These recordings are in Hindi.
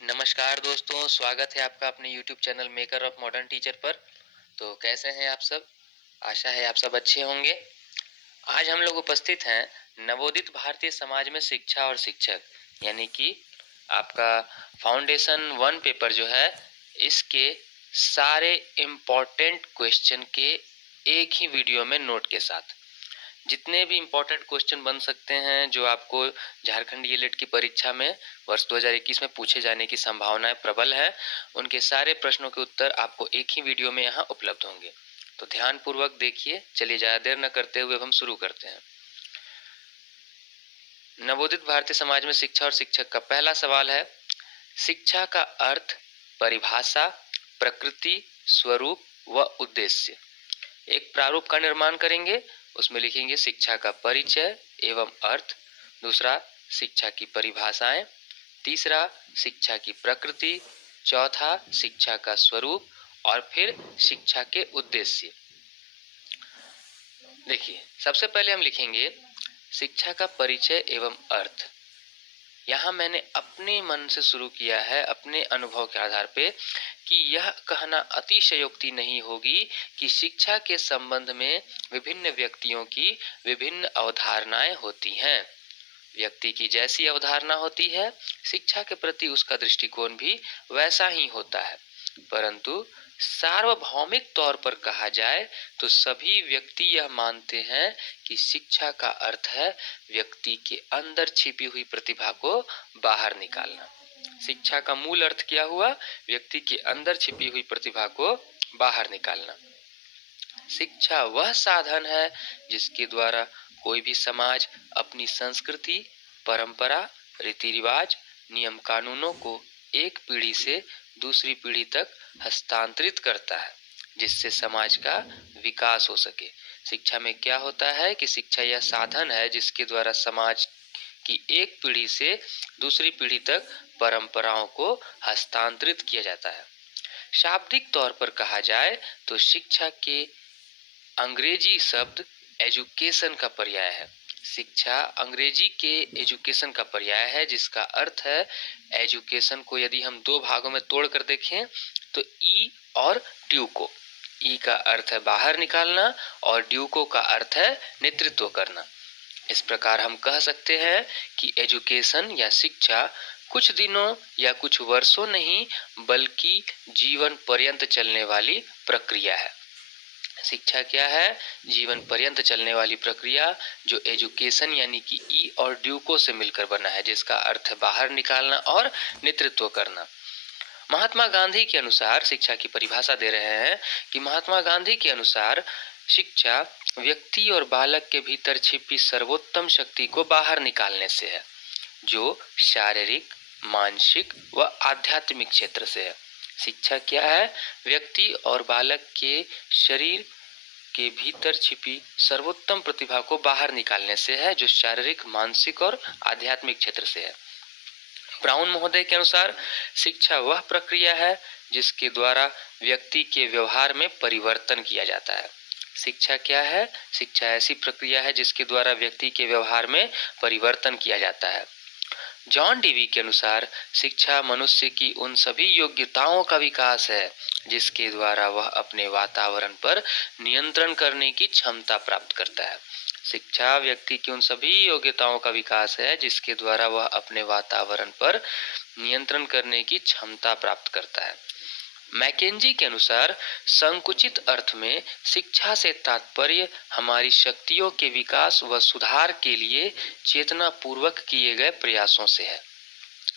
नमस्कार दोस्तों, स्वागत है आपका अपने YouTube channel maker of modern teacher पर। तो कैसे हैं आप सब? आशा है आप सब अच्छे होंगे। आज हम लोग उपस्थित हैं नवोदित भारतीय समाज में शिक्षा और शिक्षक, यानी कि आपका फाउंडेशन 1 पेपर जो है, इसके सारे इम्पोर्टेंट क्वेश्चन के एक ही वीडियो में नोट के साथ। जितने भी इम्पोर्टेंट क्वेश्चन बन सकते हैं जो आपको झारखंड डीएलएड की परीक्षा में वर्ष 2021 में पूछे जाने की संभावनाएं प्रबल है, उनके सारे प्रश्नों के उत्तर आपको एक ही वीडियो में यहाँ उपलब्ध होंगे। तो ध्यान पूर्वक देखिए। चलिए ज़्यादा देर न करते हुए हम शुरू करते हैं। नवोदित भारतीय समाज में शिक्षा और शिक्षक का पहला सवाल है, शिक्षा का अर्थ, परिभाषा, प्रकृति, स्वरूप व उद्देश्य। एक प्रारूप का निर्माण करेंगे, उसमें लिखेंगे शिक्षा का परिचय एवं अर्थ, दूसरा शिक्षा की परिभाषाएं, तीसरा शिक्षा की प्रकृति, चौथा शिक्षा का स्वरूप और फिर शिक्षा के उद्देश्य। देखिए, सबसे पहले हम लिखेंगे शिक्षा का परिचय एवं अर्थ। यहाँ मैंने अपने मन से शुरू किया है, अपने अनुभव के आधार पे, कि यह कहना अतिशयोक्ति नहीं होगी कि शिक्षा के संबंध में विभिन्न व्यक्तियों की विभिन्न अवधारणाएं होती हैं। व्यक्ति की जैसी अवधारणा होती है, शिक्षा के प्रति उसका दृष्टिकोण भी वैसा ही होता है। परंतु सार्वभौमिक तौर पर कहा जाए तो सभी व्यक्ति यह मानते हैं कि शिक्षा का अर्थ है व्यक्ति के अंदर छिपी हुई प्रतिभा को बाहर निकालना। शिक्षा का मूल अर्थ क्या हुआ? व्यक्ति के अंदर छिपी हुई प्रतिभा को बाहर निकालना। शिक्षा वह साधन है जिसके द्वारा कोई भी समाज अपनी संस्कृति, परंपरा, रीति रिवाज, नियम कानूनों को एक पीढ़ी से दूसरी पीढ़ी तक हस्तांतरित करता है, जिससे समाज का विकास हो सके। शिक्षा में क्या होता है कि शिक्षा यह साधन है जिसके द्वारा समाज की एक पीढ़ी से दूसरी पीढ़ी तक परंपराओं को हस्तांतरित किया जाता है। शाब्दिक तौर पर कहा जाए तो शिक्षा के अंग्रेजी शब्द एजुकेशन का पर्याय है। शिक्षा अंग्रेजी के एजुकेशन का पर्याय है, जिसका अर्थ है एजुकेशन को यदि हम दो भागों में तोड़ कर देखें तो ई और ड्यूको। ई का अर्थ है बाहर निकालना और ड्यूको का अर्थ है नेतृत्व करना। इस प्रकार हम कह सकते हैं कि एजुकेशन या शिक्षा कुछ दिनों या कुछ वर्षों नहीं बल्कि जीवन पर्यंत चलने वाली प्रक्रिया है। शिक्षा क्या है? जीवन पर्यंत चलने वाली प्रक्रिया जो एजुकेशन यानी कि ई और ड्यूको से मिलकर बना है, जिसका अर्थ है बाहर निकालना और नेतृत्व करना। महात्मा गांधी के अनुसार शिक्षा की परिभाषा दे रहे हैं कि महात्मा गांधी के अनुसार शिक्षा व्यक्ति और बालक के भीतर छिपी सर्वोत्तम शक्ति को बाहर निकालने से है, जो शारीरिक, मानसिक व आध्यात्मिक क्षेत्र से है। शिक्षा क्या है? व्यक्ति और बालक के शरीर के भीतर छिपी सर्वोत्तम प्रतिभा को बाहर निकालने से है, जो शारीरिक, मानसिक और आध्यात्मिक क्षेत्र से है। ब्राउन महोदय के अनुसार शिक्षा वह प्रक्रिया है जिसके द्वारा व्यक्ति के व्यवहार में परिवर्तन किया जाता है। शिक्षा क्या है? शिक्षा ऐसी प्रक्रिया है जिसके द्वारा व्यक्ति के व्यवहार में परिवर्तन किया जाता है। जॉन डीवी के अनुसार शिक्षा मनुष्य की उन सभी योग्यताओं का विकास है जिसके द्वारा वह अपने वातावरण पर नियंत्रण करने की क्षमता प्राप्त करता है। शिक्षा व्यक्ति की उन सभी योग्यताओं का विकास है जिसके द्वारा वह अपने वातावरण पर नियंत्रण करने की क्षमता प्राप्त करता है। मैकेंजी के अनुसार संकुचित अर्थ में शिक्षा से तात्पर्य हमारी शक्तियों के विकास व सुधार के लिए चेतना पूर्वक किए गए प्रयासों से है।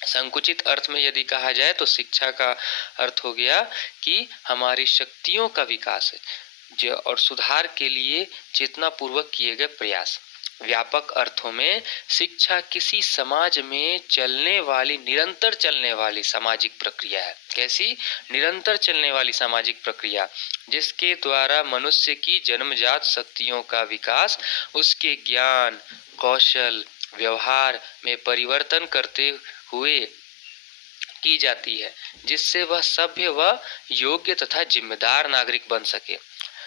संकुचित अर्थ में यदि कहा जाए तो शिक्षा का अर्थ हो गया कि हमारी शक्तियों का विकास है और सुधार के लिए चेतना पूर्वक किए गए प्रयास। व्यापक अर्थों में शिक्षा किसी समाज में चलने वाली, निरंतर चलने वाली सामाजिक प्रक्रिया है। कैसी? निरंतर चलने वाली सामाजिक प्रक्रिया जिसके द्वारा मनुष्य की जन्मजात शक्तियों का विकास उसके ज्ञान, कौशल, व्यवहार में परिवर्तन करते हुए की जाती है, जिससे वह सभ्य व योग्य तथा जिम्मेदार नागरिक बन सके।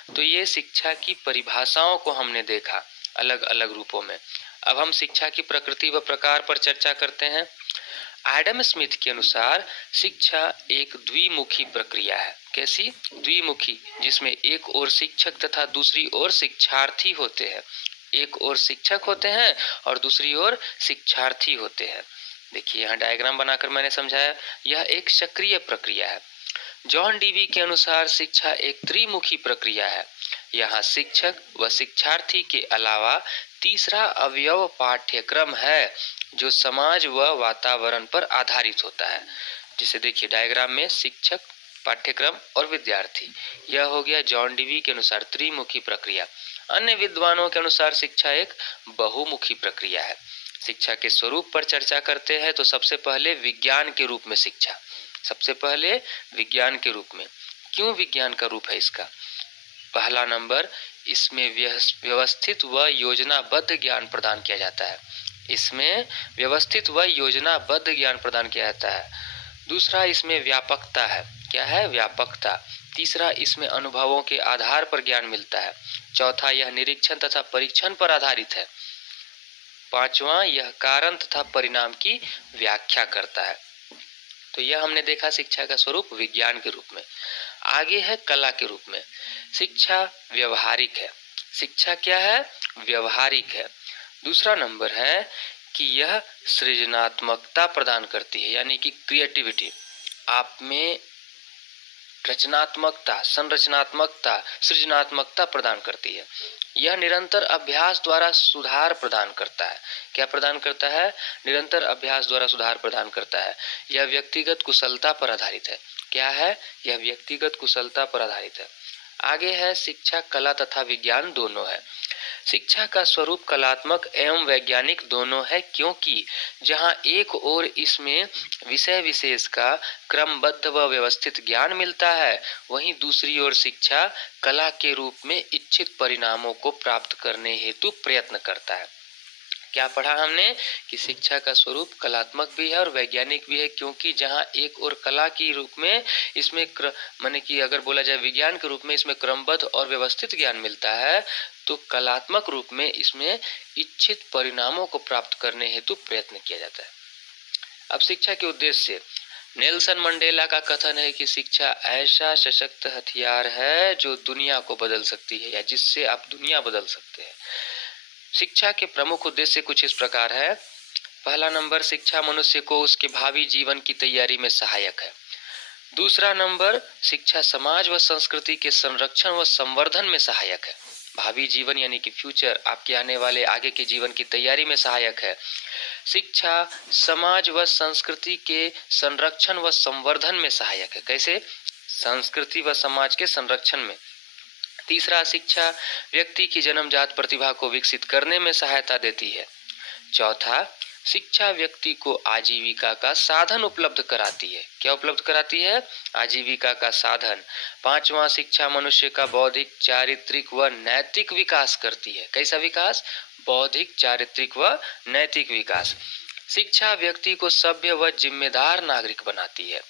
तो ये शिक्षा की परिभाषाओं को हमने देखा अलग अलग रूपों में। अब हम शिक्षा की प्रकृति व प्रकार पर चर्चा करते हैं। एडम स्मिथ के अनुसार शिक्षा एक द्विमुखी प्रक्रिया है। कैसी? द्विमुखी, जिसमें एक ओर शिक्षक तथा दूसरी ओर शिक्षार्थी होते हैं। एक ओर शिक्षक होते हैं और दूसरी ओर शिक्षार्थी होते हैं। देखिए यहाँ डायग्राम बनाकर मैंने समझाया, यह एक सक्रिय प्रक्रिया है। जॉन डीवी के अनुसार शिक्षा एक त्रिमुखी प्रक्रिया है। यहाँ शिक्षक व शिक्षार्थी के अलावा तीसरा अवयव पाठ्यक्रम है, जो समाज व वातावरण पर आधारित होता है। जिसे देखिए डायग्राम में शिक्षक, पाठ्यक्रम और विद्यार्थी, यह हो गया जॉन डीवी के अनुसार त्रिमुखी प्रक्रिया। अन्य विद्वानों के अनुसार शिक्षा एक बहुमुखी प्रक्रिया है। शिक्षा के स्वरूप पर चर्चा करते हैं तो सबसे पहले विज्ञान के रूप में शिक्षा। सबसे पहले विज्ञान के रूप में। क्यों विज्ञान का रूप है इसका? पहला नंबर, इसमें व्यवस्थित व योजनाबद्ध ज्ञान प्रदान किया जाता है। इसमें व्यवस्थित व योजनाबद्ध ज्ञान प्रदान किया जाता है। दूसरा, इसमें व्यापकता है। क्या है? व्यापकता। तीसरा, इसमें अनुभवों के आधार पर ज्ञान मिलता है। चौथा, यह निरीक्षण तथा परीक्षण पर आधारित है। पांचवा, यह कारण तथा परिणाम की व्याख्या करता है। तो यह हमने देखा शिक्षा का स्वरूप विज्ञान के रूप में। आगे है कला के रूप में। शिक्षा व्यवहारिक है। शिक्षा क्या है? व्यवहारिक है। दूसरा नंबर है कि यह सृजनात्मकता प्रदान करती है, यानी कि क्रिएटिविटी। आप में रचनात्मकता, संरचनात्मकता, सृजनात्मकता प्रदान करती है। यह निरंतर अभ्यास द्वारा सुधार प्रदान करता है। क्या प्रदान करता है? निरंतर अभ्यास द्वारा सुधार प्रदान करता है। यह व्यक्तिगत कुशलता पर आधारित है। क्या है? यह व्यक्तिगत कुशलता पर आधारित है। आगे है शिक्षा कला तथा विज्ञान दोनों है। शिक्षा का स्वरूप कलात्मक एवं वैज्ञानिक दोनों है, क्योंकि जहाँ एक ओर इसमें विषय विशेष का क्रमबद्ध व व्यवस्थित ज्ञान मिलता है, वहीं दूसरी ओर शिक्षा कला के रूप में इच्छित परिणामों को प्राप्त करने हेतु प्रयत्न करता है। क्या पढ़ा हमने कि शिक्षा का स्वरूप कलात्मक भी है और वैज्ञानिक भी है, क्योंकि जहाँ एक और कला की रूप में इसमें माने कि अगर बोला जाए विज्ञान के रूप में इसमें क्रमबद्ध और व्यवस्थित ज्ञान मिलता है, तो कलात्मक रूप में इसमें इच्छित परिणामों को प्राप्त करने हेतु प्रयत्न किया जाता है। अब शिक्षा के उद्देश्य। नेल्सन मंडेला का कथन है कि शिक्षा ऐसा सशक्त हथियार है जो दुनिया को बदल सकती है, या जिससे आप दुनिया बदल सकते हैं। शिक्षा के प्रमुख उद्देश्य कुछ इस प्रकार है। पहला नंबर, शिक्षा मनुष्य को उसके भावी जीवन की तैयारी में सहायक है। दूसरा नंबर, शिक्षा समाज व संस्कृति के संरक्षण व संवर्धन में सहायक है। भावी जीवन यानी कि फ्यूचर, आपके आने वाले आगे के जीवन की तैयारी में सहायक है। शिक्षा समाज व संस्कृति के संरक्षण व संवर्धन में सहायक है। कैसे? संस्कृति व समाज के संरक्षण में। तीसरा, शिक्षा व्यक्ति की जन्मजात प्रतिभा को विकसित करने में सहायता देती है। चौथा, शिक्षा व्यक्ति को आजीविका का साधन उपलब्ध कराती है। क्या उपलब्ध कराती है? आजीविका का साधन। पांचवा, शिक्षा मनुष्य का बौद्धिक, चारित्रिक व नैतिक विकास करती है। कैसा विकास? बौद्धिक, चारित्रिक व नैतिक विकास। शिक्षा व्यक्ति को सभ्य व जिम्मेदार नागरिक बनाती है।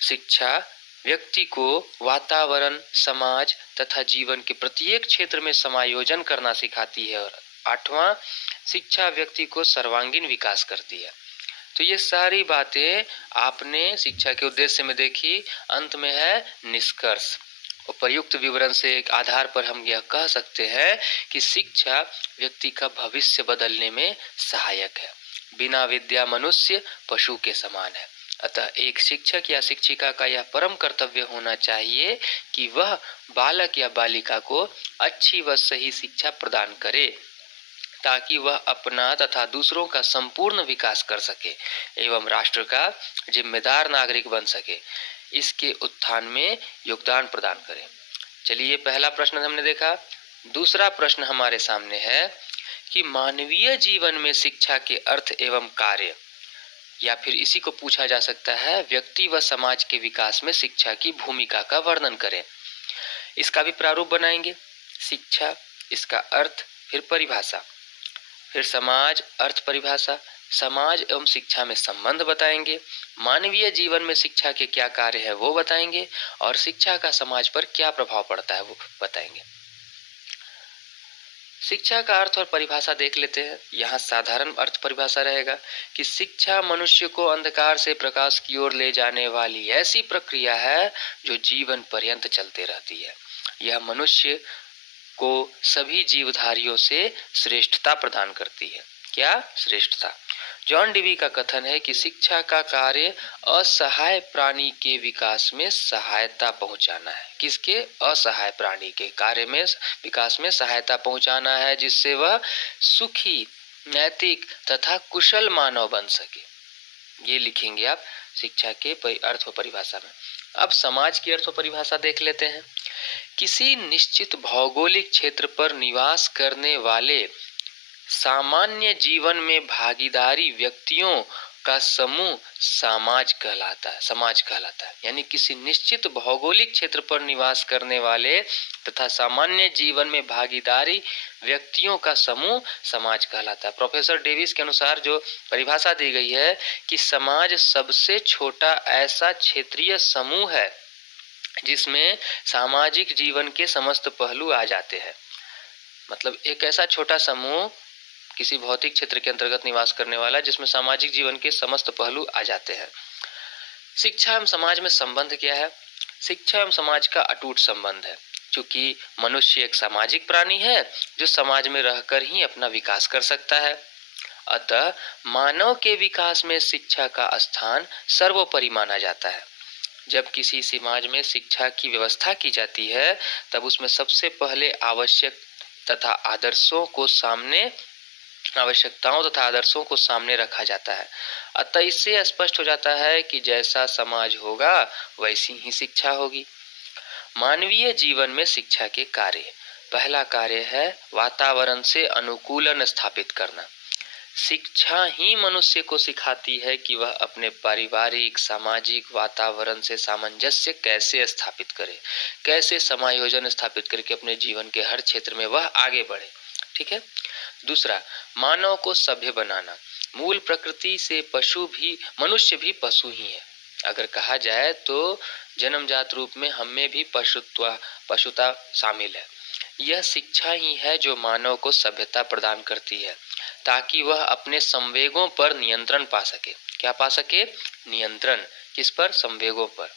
शिक्षा व्यक्ति को वातावरण, समाज तथा जीवन के प्रत्येक क्षेत्र में समायोजन करना सिखाती है। और आठवां, शिक्षा व्यक्ति को सर्वांगीण विकास करती है। तो ये सारी बातें आपने शिक्षा के उद्देश्य में देखी। अंत में है निष्कर्ष। उपर्युक्त विवरण से एक आधार पर हम यह कह सकते हैं कि शिक्षा व्यक्ति का भविष्य बदलने में सहायक है। बिना विद्या मनुष्य पशु के समान है। अतः एक शिक्षक या शिक्षिका का यह परम कर्तव्य होना चाहिए कि वह बालक या बालिका को अच्छी व सही शिक्षा प्रदान करे, ताकि वह अपना तथा दूसरों का संपूर्ण विकास कर सके एवं राष्ट्र का जिम्मेदार नागरिक बन सके, इसके उत्थान में योगदान प्रदान करे। चलिए, पहला प्रश्न हमने देखा। दूसरा प्रश्न हमारे सामने है कि मानवीय जीवन में शिक्षा के अर्थ एवं कार्य, या फिर इसी को पूछा जा सकता है व्यक्ति व समाज के विकास में शिक्षा की भूमिका का वर्णन करें। इसका भी प्रारूप बनाएंगे। शिक्षा, इसका अर्थ, फिर परिभाषा, फिर समाज, अर्थ, परिभाषा, समाज एवं शिक्षा में संबंध बताएंगे। मानवीय जीवन में शिक्षा के क्या कार्य है वो बताएंगे, और शिक्षा का समाज पर क्या प्रभाव पड़ता है वो बताएंगे। शिक्षा का अर्थ और परिभाषा देख लेते हैं। यहाँ साधारण अर्थ परिभाषा रहेगा कि शिक्षा मनुष्य को अंधकार से प्रकाश की ओर ले जाने वाली ऐसी प्रक्रिया है जो जीवन पर्यंत चलते रहती है। यह मनुष्य को सभी जीवधारियों से श्रेष्ठता प्रदान करती है। क्या श्रेष्ठता? जॉन डीवी का कथन है कि शिक्षा का कार्य असहाय प्राणी के विकास में सहायता पहुंचाना है। किसके? असहाय प्राणी के कार्य में विकास में सहायता पहुंचाना है, जिससे वह सुखी, नैतिक तथा कुशल मानव बन सके। ये लिखेंगे आप शिक्षा के अर्थ व परिभाषा में। अब समाज की अर्थ व परिभाषा देख लेते हैं। किसी निश्चित भौगोलिक क्षेत्र पर निवास करने वाले सामान्य जीवन में भागीदारी व्यक्तियों का समूह समाज कहलाता है। यानी किसी निश्चित भौगोलिक क्षेत्र पर निवास करने वाले तथा सामान्य जीवन में भागीदारी व्यक्तियों का समूह समाज कहलाता है। प्रोफेसर डेविस के अनुसार जो परिभाषा दी गई है कि समाज सबसे छोटा ऐसा क्षेत्रीय समूह है जिसमें सामाजिक जीवन के समस्त पहलू आ जाते हैं। मतलब एक ऐसा छोटा समूह किसी भौतिक क्षेत्र के अंतर्गत निवास करने वाला जिसमें सामाजिक जीवन के समस्त पहलू आ जाते हैं। शिक्षा एवं समाज में संबंध क्या है? शिक्षा एवं समाज का अटूट संबंध है, क्योंकि मनुष्य एक सामाजिक प्राणी है जो समाज में रहकर ही अपना विकास कर सकता है। अतः मानव के विकास में शिक्षा का स्थान सर्वोपरि माना जाता है। जब किसी समाज में शिक्षा की व्यवस्था की जाती है तब उसमें सबसे पहले आवश्यकताओं तथा आदर्शों को सामने रखा जाता है। अतः इससे स्पष्ट हो जाता है कि जैसा समाज होगा वैसी ही शिक्षा होगी। मानवीय जीवन में शिक्षा के कार्य। पहला कार्य है वातावरण से अनुकूलन स्थापित करना। शिक्षा ही मनुष्य को सिखाती है कि वह अपने पारिवारिक सामाजिक वातावरण से सामंजस्य कैसे स्थापित करे, कैसे समायोजन स्थापित करके अपने जीवन के हर क्षेत्र में वह आगे बढ़े। ठीक है। दूसरा, मानव को सभ्य बनाना। मूल प्रकृति से मनुष्य भी पशु ही है। अगर कहा जाए तो जन्मजात रूप में हम में भी पशुता शामिल है। यह शिक्षा ही है जो मानव को सभ्यता प्रदान करती है ताकि वह अपने संवेगों पर नियंत्रण पा सके। क्या पा सके? नियंत्रण। किस पर? संवेगों पर।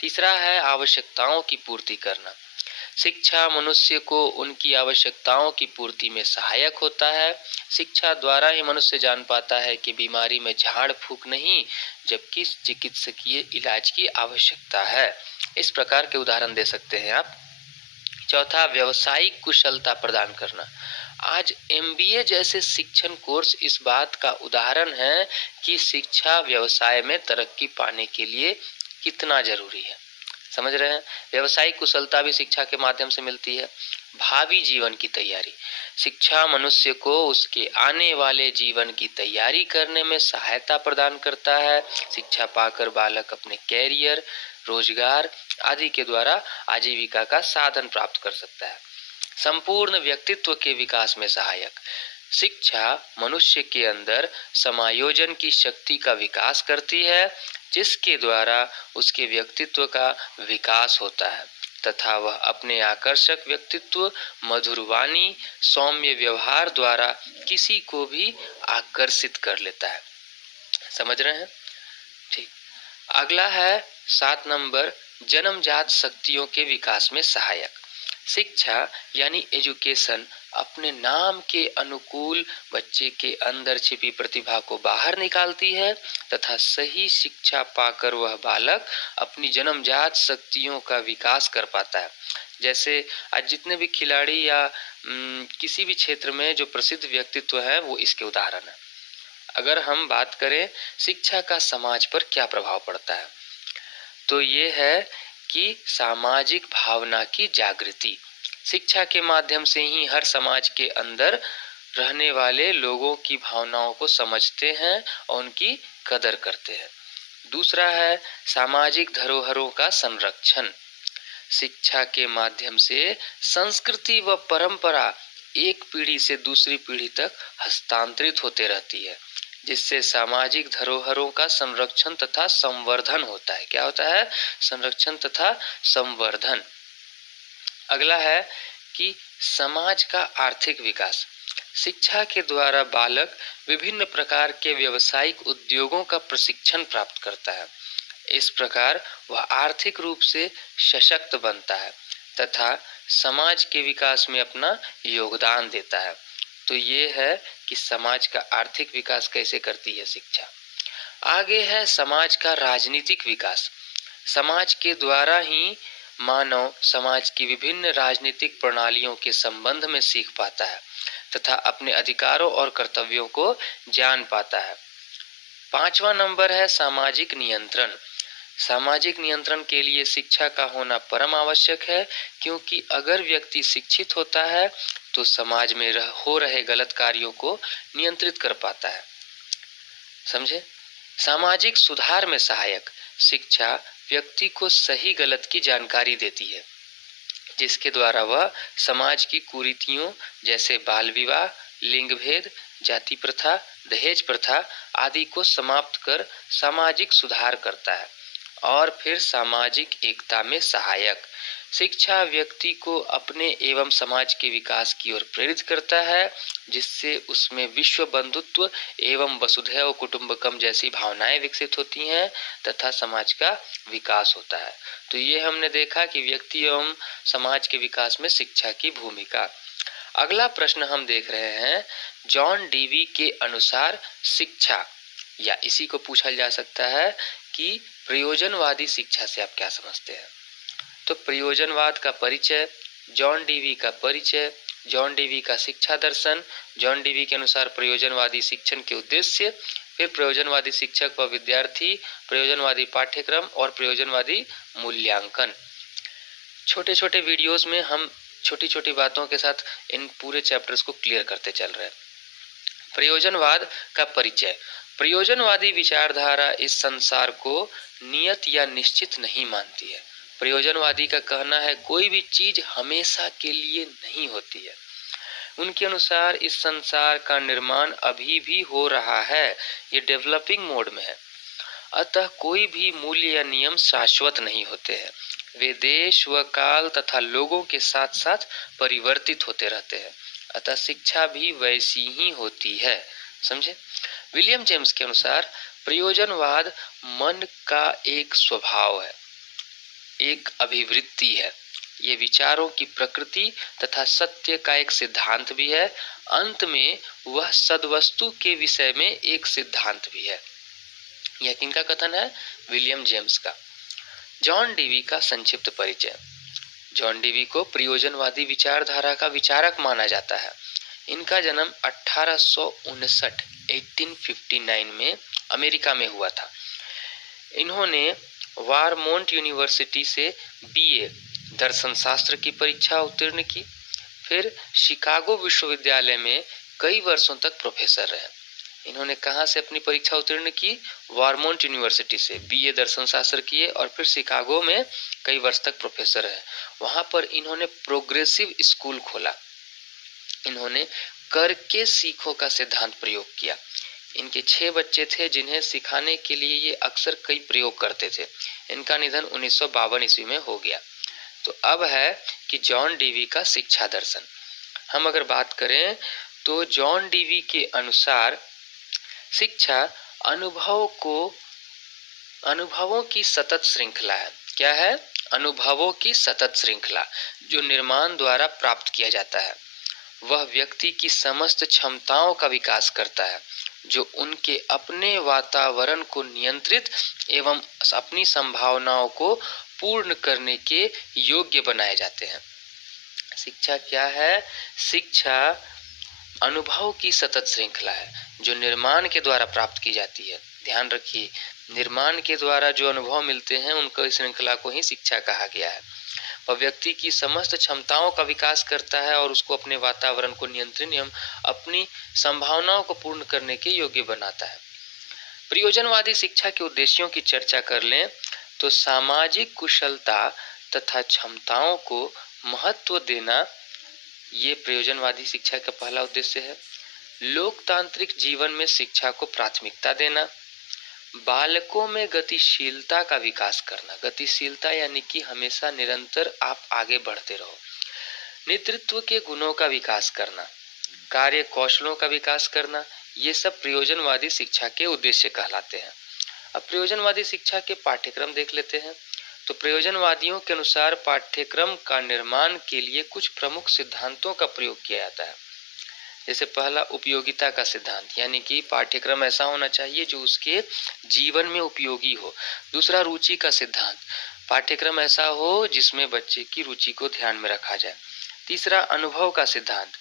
तीसरा है आवश्यकताओं की पूर्ति करना। शिक्षा मनुष्य को उनकी आवश्यकताओं की पूर्ति में सहायक होता है। शिक्षा द्वारा ही मनुष्य जान पाता है कि बीमारी में झाड़ फूक नहीं जबकि चिकित्सकीय इलाज की आवश्यकता है। इस प्रकार के उदाहरण दे सकते हैं आप। चौथा, व्यवसायिक कुशलता प्रदान करना। आज MBA जैसे शिक्षण कोर्स इस बात का उदाहरण है कि शिक्षा व्यवसाय में तरक्की पाने के लिए कितना जरूरी है। समझ रहे हैं? व्यवसायिक कुशलता भी शिक्षा के माध्यम से मिलती है। भावी जीवन की तैयारी। शिक्षा मनुष्य को उसके आने वाले जीवन की तैयारी करने में सहायता प्रदान करता है। शिक्षा पाकर बालक अपने कैरियर, रोजगार आदि के द्वारा आजीविका का साधन प्राप्त कर सकता है। संपूर्ण व्यक्तित्व के विकास में सहायक। शिक्षा मनुष्य के अंदर समायोजन की शक्ति का विकास करती है जिसके द्वारा उसके व्यक्तित्व का विकास होता है तथा वह अपने आकर्षक व्यक्तित्व, मधुर वाणी, सौम्य व्यवहार द्वारा किसी को भी आकर्षित कर लेता है। समझ रहे हैं? ठीक। अगला है 7 नंबर, जन्मजात शक्तियों के विकास में सहायक। शिक्षा यानी एजुकेशन अपने नाम के अनुकूल बच्चे के अंदर छिपी प्रतिभा को बाहर निकालती है तथा सही शिक्षा पाकर वह बालक अपनी जन्मजात शक्तियों का विकास कर पाता है। जैसे आज जितने भी खिलाड़ी या किसी भी क्षेत्र में जो प्रसिद्ध व्यक्तित्व है वो इसके उदाहरण है। अगर हम बात करें शिक्षा का समाज पर क्या प्रभाव पड़ता है तो ये है कि सामाजिक भावना की जागृति। शिक्षा के माध्यम से ही हर समाज के अंदर रहने वाले लोगों की भावनाओं को समझते हैं और उनकी कदर करते हैं। दूसरा है सामाजिक धरोहरों का संरक्षण। शिक्षा के माध्यम से संस्कृति व परंपरा एक पीढ़ी से दूसरी पीढ़ी तक हस्तांतरित होते रहती है जिससे सामाजिक धरोहरों का संरक्षण तथा संवर्धन होता है। क्या होता है? संरक्षण तथा संवर्धन। अगला है कि समाज का आर्थिक विकास। शिक्षा के द्वारा बालक विभिन्न प्रकार के व्यावसायिक उद्योगों का प्रशिक्षण प्राप्त करता है। इस प्रकार वह आर्थिक रूप से सशक्त बनता है तथा समाज के विकास में अपना योगदान देता है। तो ये है कि समाज का आर्थिक विकास कैसे करती है शिक्षा। आगे है समाज का राजनीतिक विकास। समाज के द्वारा ही मानव समाज की विभिन्न राजनीतिक प्रणालियों के संबंध में सीख पाता है तथा अपने अधिकारों और कर्तव्यों को जान पाता है। 5वां नंबर है सामाजिक नियंत्रण। सामाजिक नियंत्रण के लिए शिक्षा का होना परम आवश्यक है, क्योंकि अगर व्यक्ति शिक्षित होता है तो समाज में हो रहे गलत कार्यों को नियंत्रित कर पाता है। समझे। सामाजिक सुधार में सहायक। शिक्षा व्यक्ति को सही गलत की जानकारी देती है, जिसके द्वारा वह समाज की कुरीतियों जैसे बाल विवाह, लिंग भेद, जाति प्रथा, दहेज प्रथा आदि को समाप्त कर सामाजिक सुधार करता है। और फिर सामाजिक एकता में सहायक। शिक्षा व्यक्ति को अपने एवं समाज के विकास की ओर प्रेरित करता है, जिससे उसमें विश्व बंधुत्व एवं वसुधैव कुटुंबकम जैसी भावनाएं विकसित होती हैं तथा समाज का विकास होता है। तो ये हमने देखा कि व्यक्ति एवं समाज के विकास में शिक्षा की भूमिका। अगला प्रश्न हम देख रहे हैं, जॉन डीवी के अनुसार शिक्षा, या इसी को पूछा जा सकता है कि प्रयोजनवादी शिक्षा से आप क्या समझते हैं। तो प्रयोजनवाद का परिचय, जॉन डीवी का परिचय, जॉन डीवी का शिक्षा दर्शन, जॉन डीवी के अनुसार प्रयोजनवादी शिक्षण के उद्देश्य, फिर प्रयोजनवादी शिक्षक व विद्यार्थी, प्रयोजनवादी पाठ्यक्रम और प्रयोजनवादी मूल्यांकन। छोटे छोटे वीडियोस में हम छोटी छोटी बातों के साथ इन पूरे चैप्टर्स को क्लियर करते चल रहे हैं। प्रयोजनवाद का परिचय। प्रयोजनवादी विचारधारा इस संसार को नियत या निश्चित नहीं मानती है। प्रयोजनवादी का कहना है कोई भी चीज हमेशा के लिए नहीं होती है। उनके अनुसार इस संसार का निर्माण अभी भी हो रहा है, ये डेवलपिंग मोड में है। अतः कोई भी मूल्य या नियम शाश्वत नहीं होते हैं, वे देश व काल तथा लोगों के साथ साथ परिवर्तित होते रहते हैं। अतः शिक्षा भी वैसी ही होती है। समझे। विलियम जेम्स के अनुसार प्रयोजनवाद मन का एक स्वभाव है, एक अभिवृत्ति है। ये विचारों की प्रकृति तथा सत्य का एक सिद्धांत भी है। अंत में वह सद्वस्तु के विषय में एक सिद्धांत भी है। यह किनका कथन है? विलियम जेम्स का। जॉन डीवी का संक्षिप्त परिचय। जॉन डीवी को प्रयोजनवादी विचारधारा का विचारक माना जाता है। इनका जन्म 1859 में अमेरिका में हुआ था। इन्होंने वारमोंट यूनिवर्सिटी से बीए दर्शन शास्त्र की परीक्षा उत्तीर्ण की, फिर शिकागो विश्वविद्यालय में कई वर्षों तक प्रोफेसर रहे। इन्होंने कहाँ से अपनी परीक्षा उत्तीर्ण की? वारमोंट यूनिवर्सिटी से बीए दर्शन शास्त्र किए और फिर शिकागो में कई वर्ष तक प्रोफेसर रहे। वहां पर इन्होंने प्रोग्रेसिव स्कूल खोला। इन्होंने करके सीखो का सिद्धांत प्रयोग किया। इनके 6 बच्चे थे जिन्हें सिखाने के लिए ये अक्सर कई प्रयोग करते थे। इनका निधन 1952 ईस्वी में हो गया। तो अब है कि जॉन डीवी का शिक्षा दर्शन। हम अगर बात करें तो जॉन डीवी के अनुसार शिक्षा अनुभवों की सतत श्रृंखला है। क्या है? अनुभवों की सतत श्रृंखला जो निर्माण द्वारा प्राप्त किया जाता है। वह व्यक्ति की समस्त क्षमताओं का विकास करता है, जो उनके अपने वातावरण को नियंत्रित एवं अपनी संभावनाओं को पूर्ण करने के योग्य बनाए जाते हैं। शिक्षा क्या है? शिक्षा अनुभव की सतत श्रृंखला है जो निर्माण के द्वारा प्राप्त की जाती है। ध्यान रखिए, निर्माण के द्वारा जो अनुभव मिलते हैं उनको श्रृंखला को ही शिक्षा कहा गया है। वह व्यक्ति की समस्त क्षमताओं का विकास करता है और उसको अपने वातावरण को नियंत्रित एवं अपनी संभावनाओं को पूर्ण करने के योग्य बनाता है। प्रयोजनवादी शिक्षा के उद्देश्यों की चर्चा कर लें तो सामाजिक कुशलता तथा क्षमताओं को महत्व देना, ये प्रयोजनवादी शिक्षा का पहला उद्देश्य है। लोकतांत्रिक जीवन में शिक्षा को प्राथमिकता देना, बालकों में गतिशीलता का विकास करना। गतिशीलता यानी कि हमेशा निरंतर आप आगे बढ़ते रहो। नेतृत्व के गुणों का विकास करना, कार्य कौशलों का विकास करना, ये सब प्रयोजनवादी शिक्षा के उद्देश्य कहलाते हैं। अब प्रयोजनवादी शिक्षा के पाठ्यक्रम देख लेते हैं। तो प्रयोजनवादियों के अनुसार पाठ्यक्रम का निर्माण के लिए कुछ प्रमुख सिद्धांतों का प्रयोग किया जाता है। जैसे पहला, उपयोगिता का सिद्धांत, यानी कि पाठ्यक्रम ऐसा होना चाहिए जो उसके जीवन में उपयोगी हो। दूसरा, रुचि का सिद्धांत, पाठ्यक्रम ऐसा हो जिसमें बच्चे की रुचि को ध्यान में रखा जाए। तीसरा, अनुभव का सिद्धांत,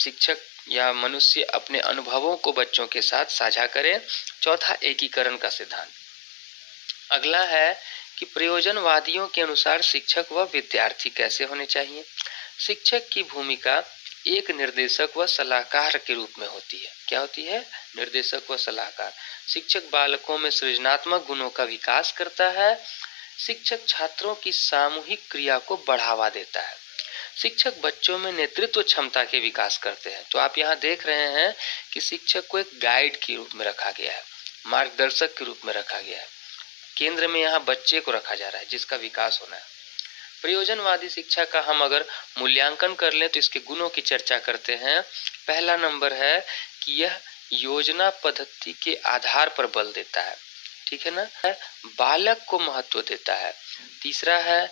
शिक्षक या मनुष्य अपने अनुभवों को बच्चों के साथ साझा करे। चौथा, एकीकरण का सिद्धांत। अगला है कि प्रयोजनवादियों के अनुसार शिक्षक व विद्यार्थी कैसे होने चाहिए। शिक्षक की भूमिका एक निर्देशक व सलाहकार के रूप में होती है। क्या होती है? निर्देशक व सलाहकार। शिक्षक बालकों में सृजनात्मक गुणों का विकास करता है। शिक्षक छात्रों की सामूहिक क्रिया को बढ़ावा देता है। शिक्षक बच्चों में नेतृत्व क्षमता के विकास करते हैं। तो आप यहाँ देख रहे हैं कि शिक्षक को एक गाइड के रूप में रखा गया है, मार्गदर्शक के रूप में रखा गया है। केंद्र में यहाँ बच्चे को रखा जा रहा है जिसका विकास होना है। प्रयोजनवादी शिक्षा का हम अगर मूल्यांकन कर लें तो इसके गुणों की चर्चा करते हैं। पहला नंबर है कि यह योजना पद्धति के आधार पर बल देता है, ठीक है ना, बालक को महत्व देता है। तीसरा है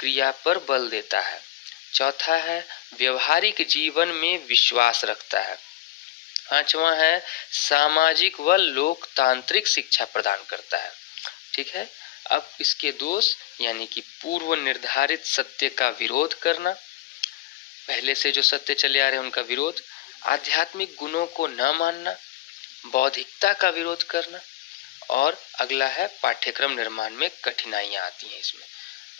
क्रिया पर बल देता है। चौथा है व्यवहारिक जीवन में विश्वास रखता है। पांचवा है सामाजिक व लोकतांत्रिक शिक्षा प्रदान करता है। ठीक है। अब इसके दोष यानी कि पूर्व निर्धारित सत्य का विरोध करना, पहले से जो सत्य चले आ रहे हैं उनका विरोध, आध्यात्मिक गुणों को न मानना, बौद्धिकता का विरोध करना, और अगला है पाठ्यक्रम निर्माण में कठिनाइयां आती हैं इसमें।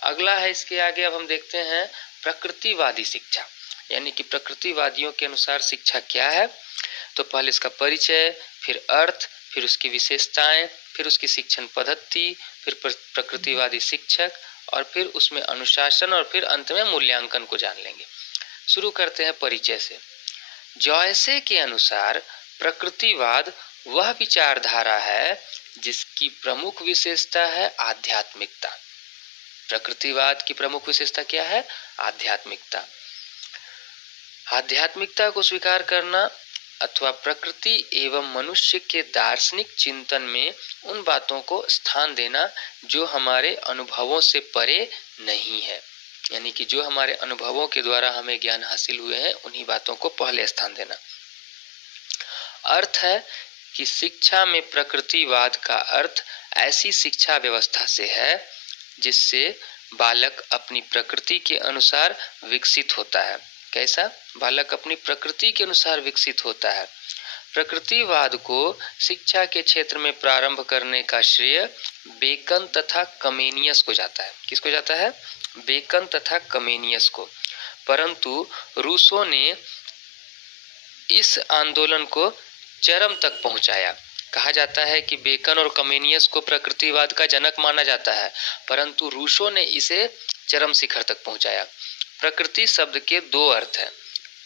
अगला है इसके आगे अब हम देखते हैं प्रकृतिवादी शिक्षा, यानी कि प्रकृतिवादियों के अनुसार शिक्षा क्या है। तो पहले इसका परिचय, फिर अर्थ, फिर उसकी विशेषताएं, फिर उसकी शिक्षण पद्धति, फिर प्रकृतिवादी शिक्षक, और फिर उसमें अनुशासन, और फिर अंत में मूल्यांकन को जान लेंगे। शुरू करते हैं परिचय से। जॉयसे के अनुसार प्रकृतिवाद वह विचारधारा है जिसकी प्रमुख विशेषता है आध्यात्मिकता। प्रकृतिवाद की प्रमुख विशेषता क्या है? आध्यात्मिकता। आध्यात्मिकता को स्वीकार करना अथवा प्रकृति एवं मनुष्य के दार्शनिक चिंतन में उन बातों को स्थान देना जो हमारे अनुभवों से परे नहीं है, यानी कि जो हमारे अनुभवों के द्वारा हमें ज्ञान हासिल हुए हैं उन्हीं बातों को पहले स्थान देना। अर्थ है कि शिक्षा में प्रकृतिवाद का अर्थ ऐसी शिक्षा व्यवस्था से है जिससे बालक अपनी प्रकृति के अनुसार विकसित होता है। कैसा? बालक अपनी प्रकृति के अनुसार विकसित होता है। प्रकृतिवाद को शिक्षा के क्षेत्र में प्रारंभ करने का श्रेय बेकन तथा कमेनियस को जाता है। किसको जाता है? बेकन तथा कमेनियस को। परंतु रूसो ने इस आंदोलन को चरम तक पहुंचाया। कहा जाता है कि बेकन और कमेनियस को प्रकृतिवाद का जनक माना जाता है, परंतु रूसो ने इसे चरम शिखर तक पहुंचाया। प्रकृति शब्द के दो अर्थ हैं,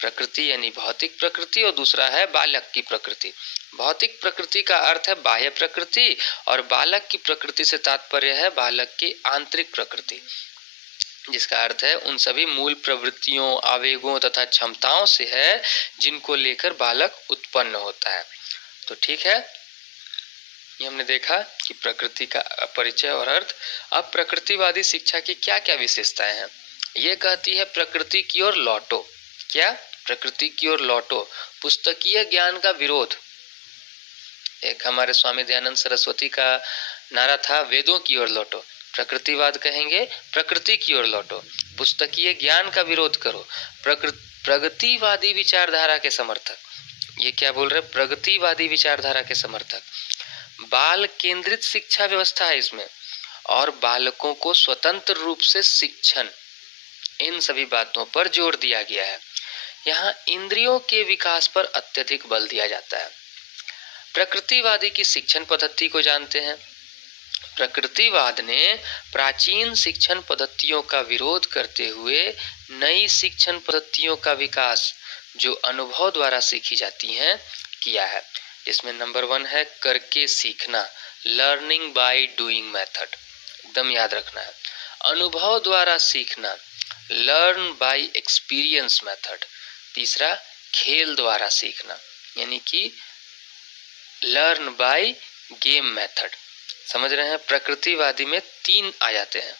प्रकृति यानी भौतिक प्रकृति और दूसरा है बालक की प्रकृति। भौतिक प्रकृति का अर्थ है बाह्य प्रकृति और बालक की प्रकृति से तात्पर्य है बालक की आंतरिक प्रकृति, जिसका अर्थ है उन सभी मूल प्रवृत्तियों, आवेगों तथा क्षमताओं से है जिनको लेकर बालक उत्पन्न होता है। तो ठीक है, ये हमने देखा कि प्रकृति का परिचय और अर्थ। अब प्रकृतिवादी शिक्षा की क्या क्या विशेषताएं हैं? ये कहती है प्रकृति की ओर लौटो। क्या? प्रकृति की ओर लौटो। पुस्तकीय ज्ञान का विरोध। एक हमारे स्वामी दयानंद सरस्वती का नारा था, वेदों की ओर लौटो। प्रकृतिवाद कहेंगे प्रकृति की ओर लौटो, पुस्तकीय ज्ञान का विरोध करो। प्रगतिवादी विचारधारा के समर्थक, ये क्या बोल रहे? प्रगतिवादी विचारधारा के समर्थक। बाल केंद्रित शिक्षा व्यवस्था है इसमें, और बालकों को स्वतंत्र रूप से शिक्षण, इन सभी बातों पर जोर दिया गया है। यहाँ इंद्रियों के विकास पर अत्यधिक बल दिया जाता है। प्रकृतिवादी की शिक्षण पद्धति को जानते हैं। प्रकृतिवाद ने प्राचीन शिक्षण पद्धतियों का विरोध करते हुए नई शिक्षण पद्धतियों का विकास जो अनुभव द्वारा सीखी जाती हैं किया है। इसमें नंबर 1 है करके सीखना, लर्निंग बाय डूइंग मेथड। एकदम याद रखना है, अनुभव द्वारा सीखना। Learn by experience method. तीसरा, खेल द्वारा सीखना, यानी कि लर्न बाय गेम मेथड। समझ रहे हैं? प्रकृतिवादी में 3 आ जाते हैं।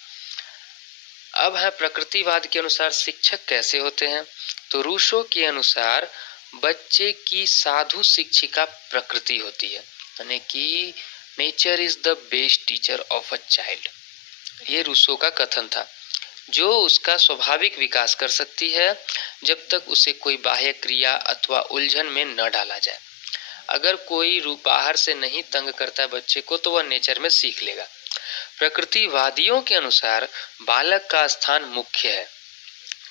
अब है प्रकृतिवाद के अनुसार शिक्षक कैसे होते हैं। तो रूसो के अनुसार बच्चे की साधु शिक्षिका प्रकृति होती है, यानी कि nature is the best teacher of a child. ये रूसो का कथन था, जो उसका स्वाभाविक विकास कर सकती है जब तक उसे कोई बाह्य क्रिया अथवा उलझन में न डाला जाए। अगर कोई रूप बाहर से नहीं तंग करता है बच्चे को, तो वह नेचर में सीख लेगा। प्रकृतिवादियों के अनुसार बालक का स्थान मुख्य है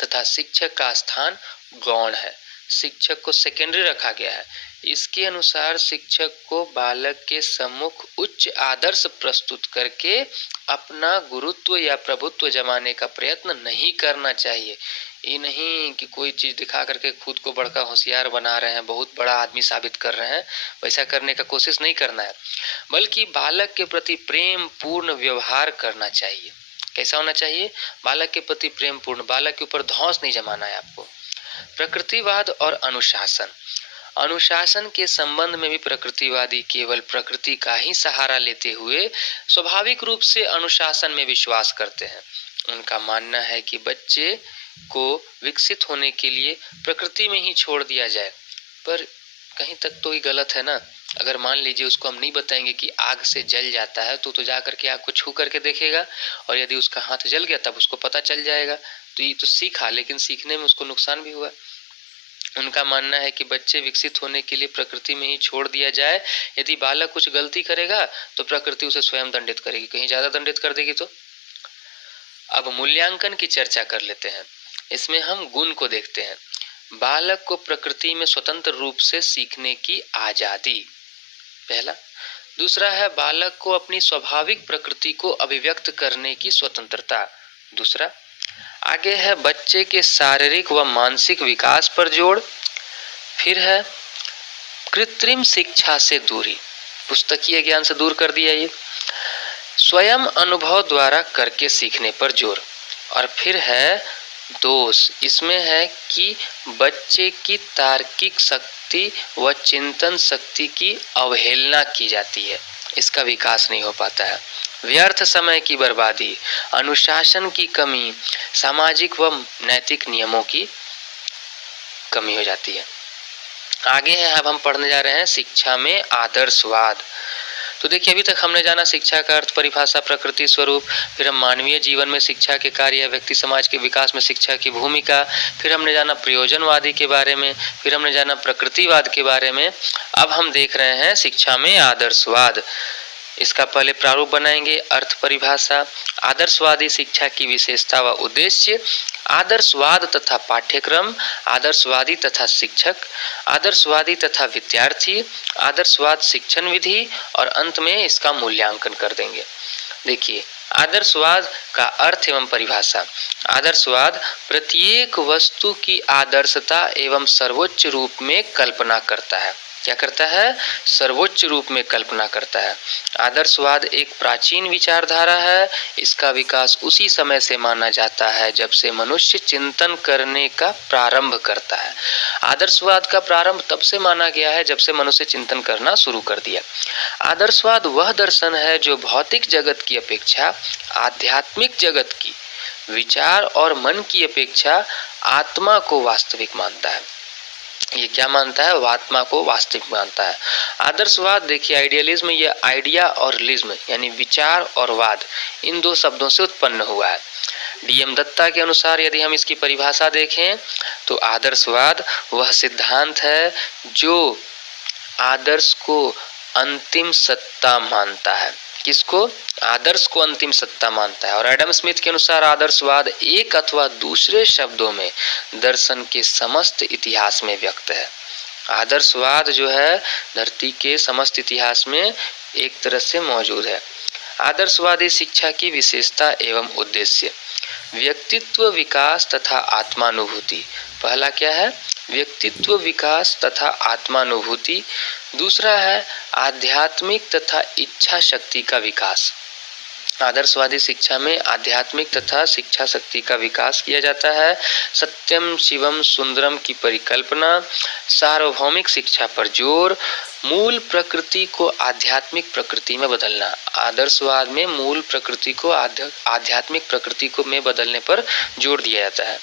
तथा शिक्षक का स्थान गौण है। शिक्षक को सेकेंडरी रखा गया है। इसके अनुसार शिक्षक को बालक के सम्मुख उच्च आदर्श प्रस्तुत करके अपना गुरुत्व या प्रभुत्व जमाने का प्रयत्न नहीं करना चाहिए। ये नहीं कि कोई चीज दिखा करके खुद को बड़का होशियार बना रहे हैं, बहुत बड़ा आदमी साबित कर रहे हैं, वैसा करने का कोशिश नहीं करना है, बल्कि बालक के प्रति प्रेम पूर्ण व्यवहार करना चाहिए। कैसा होना चाहिए? बालक के प्रति प्रेम पूर्ण, बालक के ऊपर धौंस नहीं जमाना है आपको। प्रकृतिवाद और अनुशासन। अनुशासन के संबंध में भी प्रकृतिवादी केवल प्रकृति का ही सहारा लेते हुए स्वाभाविक रूप से अनुशासन में विश्वास करते हैं। उनका मानना है कि बच्चे को विकसित होने के लिए प्रकृति में ही छोड़ दिया जाए। पर कहीं तक तो ये गलत है ना। अगर मान लीजिए उसको हम नहीं बताएंगे कि आग से जल जाता है, तो जा करके आग को छू करके देखेगा, और यदि उसका हाथ जल गया तब उसको पता चल जाएगा। तो ये तो सीखा, लेकिन सीखने में उसको नुकसान भी हुआ। उनका मानना है कि बच्चे विकसित होने के लिए प्रकृति में ही छोड़ दिया जाए। यदि बालक कुछ गलती करेगा तो प्रकृति उसे स्वयं दंडित करेगी, कहीं ज्यादा दंडित कर देगी। तो अब मूल्यांकन की चर्चा कर लेते हैं। इसमें हम गुण को देखते हैं। बालक को प्रकृति में स्वतंत्र रूप से सीखने की आजादी, पहला। दूसरा है बालक को अपनी स्वाभाविक प्रकृति को अभिव्यक्त करने की स्वतंत्रता, दूसरा। आगे है बच्चे के शारीरिक व मानसिक विकास पर जोर। फिर है कृत्रिम शिक्षा से दूरी, पुस्तकीय ज्ञान से दूर कर दिया ये। स्वयं अनुभव द्वारा करके सीखने पर जोर। और फिर है दोष, इसमें है कि बच्चे की तार्किक शक्ति व चिंतन शक्ति की अवहेलना की जाती है, इसका विकास नहीं हो पाता है। व्यर्थ समय की बर्बादी, अनुशासन की कमी, सामाजिक व नैतिक नियमों की कमी हो जाती है। आगे है, अब हम पढ़ने जा रहे हैं शिक्षा में आदर्शवाद। तो देखिए, अभी तक हमने जाना शिक्षा का अर्थ, परिभाषा, प्रकृति, स्वरूप। फिर हम मानवीय जीवन में शिक्षा के कार्य, व्यक्ति समाज के विकास में शिक्षा की भूमिका। फिर हमने जाना प्रयोजनवादी के बारे में। फिर हमने जाना प्रकृतिवाद के बारे में। अब हम देख रहे हैं शिक्षा में आदर्शवाद। इसका पहले प्रारूप बनाएंगे। अर्थ, परिभाषा, आदर्शवादी शिक्षा की विशेषता व उद्देश्य, आदर्शवाद तथा पाठ्यक्रम, आदर्शवादी तथा शिक्षक, आदर्शवादी तथा विद्यार्थी, आदर्शवाद शिक्षण विधि, और अंत में इसका मूल्यांकन कर देंगे। देखिए, आदर्शवाद का अर्थ एवं परिभाषा। आदर्शवाद प्रत्येक वस्तु की आदर्शता एवं सर्वोच्च रूप में कल्पना करता है। क्या करता है? सर्वोच्च रूप में कल्पना करता है। आदर्शवाद एक प्राचीन विचारधारा है। इसका विकास उसी समय से माना जाता है जब से मनुष्य चिंतन करने का प्रारंभ करता है। आदर्शवाद का प्रारंभ तब से माना गया है जब से मनुष्य चिंतन करना शुरू कर दिया। आदर्शवाद वह दर्शन है जो भौतिक जगत की अपेक्षा आध्यात्मिक जगत की, विचार और मन की अपेक्षा आत्मा को वास्तविक मानता है। ये क्या मानता है? आत्मा को वास्तविक मानता है। आदर्शवाद देखिए, आइडियलिज्म, ये आइडिया और लिज्म यानी विचार और वाद, इन दो शब्दों से उत्पन्न हुआ है। डीएम दत्ता के अनुसार यदि हम इसकी परिभाषा देखें तो आदर्शवाद वह सिद्धांत है जो आदर्श को अंतिम सत्ता मानता है। किसको? आदर्श को अंतिम सत्ता मानता है। और एडम स्मिथ के अनुसार आदर्शवाद एक अथवा दूसरे शब्दों में दर्शन के समस्त इतिहास में व्यक्त है। आदर्शवाद जो है धरती के समस्त इतिहास में एक तरह से मौजूद है। आदर्शवादी शिक्षा की विशेषता एवं उद्देश्य, व्यक्तित्व विकास तथा आत्मानुभूति। पहला क्या है? व्यक्तित्व विकास तथा आत्मानुभूति। दूसरा है आध्यात्मिक तथा इच्छा शक्ति का विकास। आदर्शवादी शिक्षा में आध्यात्मिक तथा शिक्षा शक्ति का विकास किया जाता है। सत्यम शिवम सुंदरम की परिकल्पना, सार्वभौमिक शिक्षा पर जोर, मूल प्रकृति को आध्यात्मिक प्रकृति में बदलना। आदर्शवाद में मूल प्रकृति को आध्यात्मिक प्रकृति को में बदलने पर जोर दिया जाता है।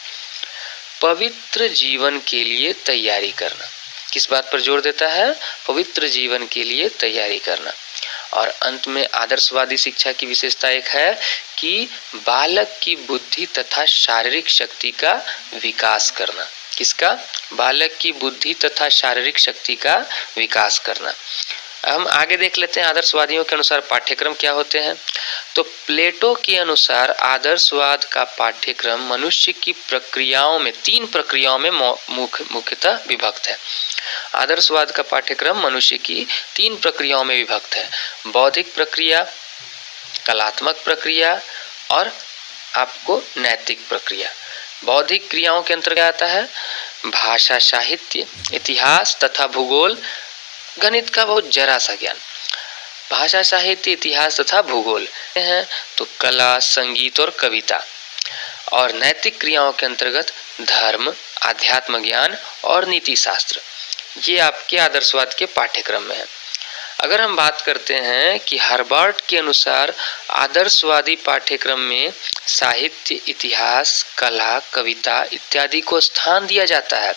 पवित्र जीवन के लिए तैयारी करना, किस बात पर जोर देता है? पवित्र जीवन के लिए तैयारी करना। और अंत में आदर्शवादी शिक्षा की विशेषता एक है कि बालक की बुद्धि तथा शारीरिक शक्ति का विकास करना। किसका? बालक की बुद्धि तथा शारीरिक शक्ति का विकास करना। हम आगे देख लेते हैं आदर्शवादियों के अनुसार पाठ्यक्रम क्या होते हैं। तो प्लेटो के अनुसार आदर्शवाद का पाठ्यक्रम मनुष्य की प्रक्रियाओं में 3 प्रक्रियाओं में मुख्यतः विभक्त है। आदर्शवाद का पाठ्यक्रम मनुष्य की 3 प्रक्रियाओं में विभक्त है। बौद्धिक प्रक्रिया, कलात्मक प्रक्रिया और आपको नैतिक प्रक्रिया। बौद्धिक क्रियाओं के अंतर्गत आता है भाषा, साहित्य, इतिहास तथा भूगोल, गणित का बहुत जरा सा ज्ञान। भाषा, साहित्य, इतिहास तथा भूगोल हैं तो कला, संगीत और कविता। और नैतिक क्रियाओं के अंतर्गत धर्म, आध्यात्म ज्ञान और नीति शास्त्र। ये आपके आदर्शवाद के पाठ्यक्रम में है। अगर हम बात करते हैं कि हार्वर्ड के अनुसार आदर्शवादी पाठ्यक्रम में साहित्य, इतिहास, कला, कविता इत्यादि को स्थान दिया जाता है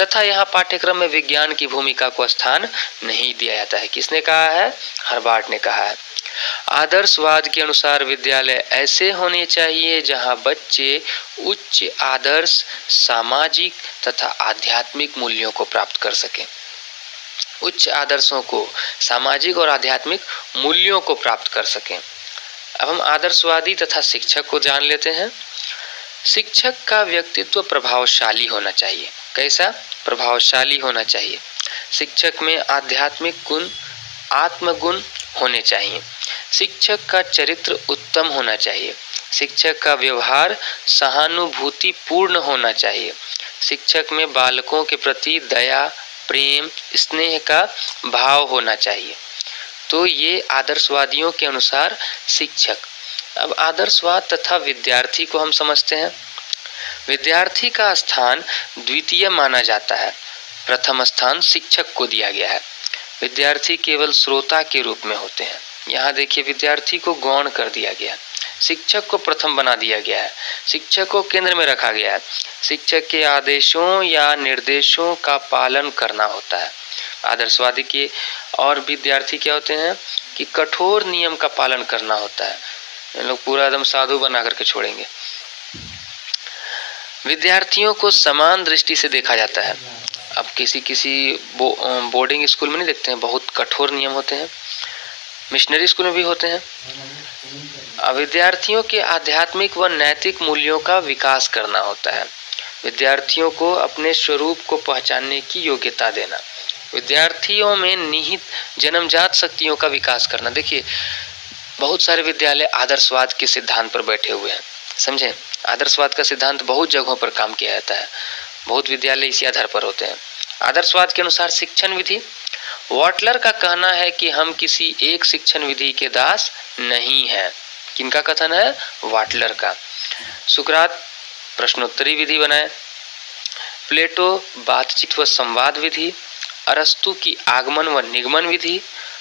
तथा यहाँ पाठ्यक्रम में विज्ञान की भूमिका को स्थान नहीं दिया जाता है। किसने कहा है? हार्वर्ड ने कहा है। आदर्शवाद के अनुसार विद्यालय ऐसे होने चाहिए जहाँ बच्चे उच्च आदर्श, सामाजिक तथा आध्यात्मिक मूल्यों को प्राप्त कर सकें। उच्च आदर्शों को, सामाजिक और आध्यात्मिक मूल्यों को प्राप्त कर सकें। अब हम आदर्शवादी तथा शिक्षक को जान लेते हैं। शिक्षक का व्यक्तित्व प्रभावशाली होना चाहिए। कैसा? प्रभावशाली होना चाहिए। शिक्षक में आध्यात्मिक गुण, आत्मगुण होने चाहिए। शिक्षक का चरित्र उत्तम होना चाहिए। शिक्षक का व्यवहार सहानुभूति पूर्ण होना चाहिए। शिक्षक में बालकों के प्रति दया, प्रेम, स्नेह का भाव होना चाहिए। तो ये आदर्शवादियों के अनुसार शिक्षक। अब आदर्शवाद तथा विद्यार्थी को हम समझते हैं। विद्यार्थी का स्थान द्वितीय माना जाता है। प्रथम स्थान शिक्षक को दिया गया है। विद्यार्थी केवल श्रोता के रूप में होते हैं। यहाँ देखिए, विद्यार्थी को गौण कर दिया गया, शिक्षक को प्रथम बना दिया गया है, शिक्षक को केंद्र में रखा गया है। शिक्षक के आदेशों या निर्देशों का पालन करना होता है। आदर्शवादी के और विद्यार्थी क्या होते हैं कि कठोर नियम का पालन करना होता है। इन लोग पूरा एकदम साधु बना करके छोड़ेंगे। विद्यार्थियों को समान दृष्टि से देखा जाता है। अब किसी बोर्डिंग स्कूल में नहीं देखते हैं, बहुत कठोर नियम होते हैं। मिशनरी स्कूल में भी होते हैं। विद्यार्थियों के आध्यात्मिक व नैतिक मूल्यों का विकास करना होता है। विद्यार्थियों को अपने स्वरूप को पहचानने की योग्यता देना। विद्यार्थियों में निहित जन्मजात शक्तियों का विकास करना। देखिए, बहुत सारे विद्यालय आदर्शवाद के सिद्धांत पर बैठे हुए हैं। समझे? आदर्शवाद का सिद्धांत बहुत जगहों पर काम किया जाता है। बहुत विद्यालय इसी आधार पर होते हैं। आदर्शवाद के अनुसार शिक्षण विधि। वाटलर का कहना है कि हम किसी एक शिक्षण विधि के दास नहीं हैं। किनका कथन है? वाटलर का। सुकरात प्रश्नोत्तरी विधि बनाए। प्लेटो बातचीत व संवाद विधि। अरस्तु की आगमन व निगमन विधि।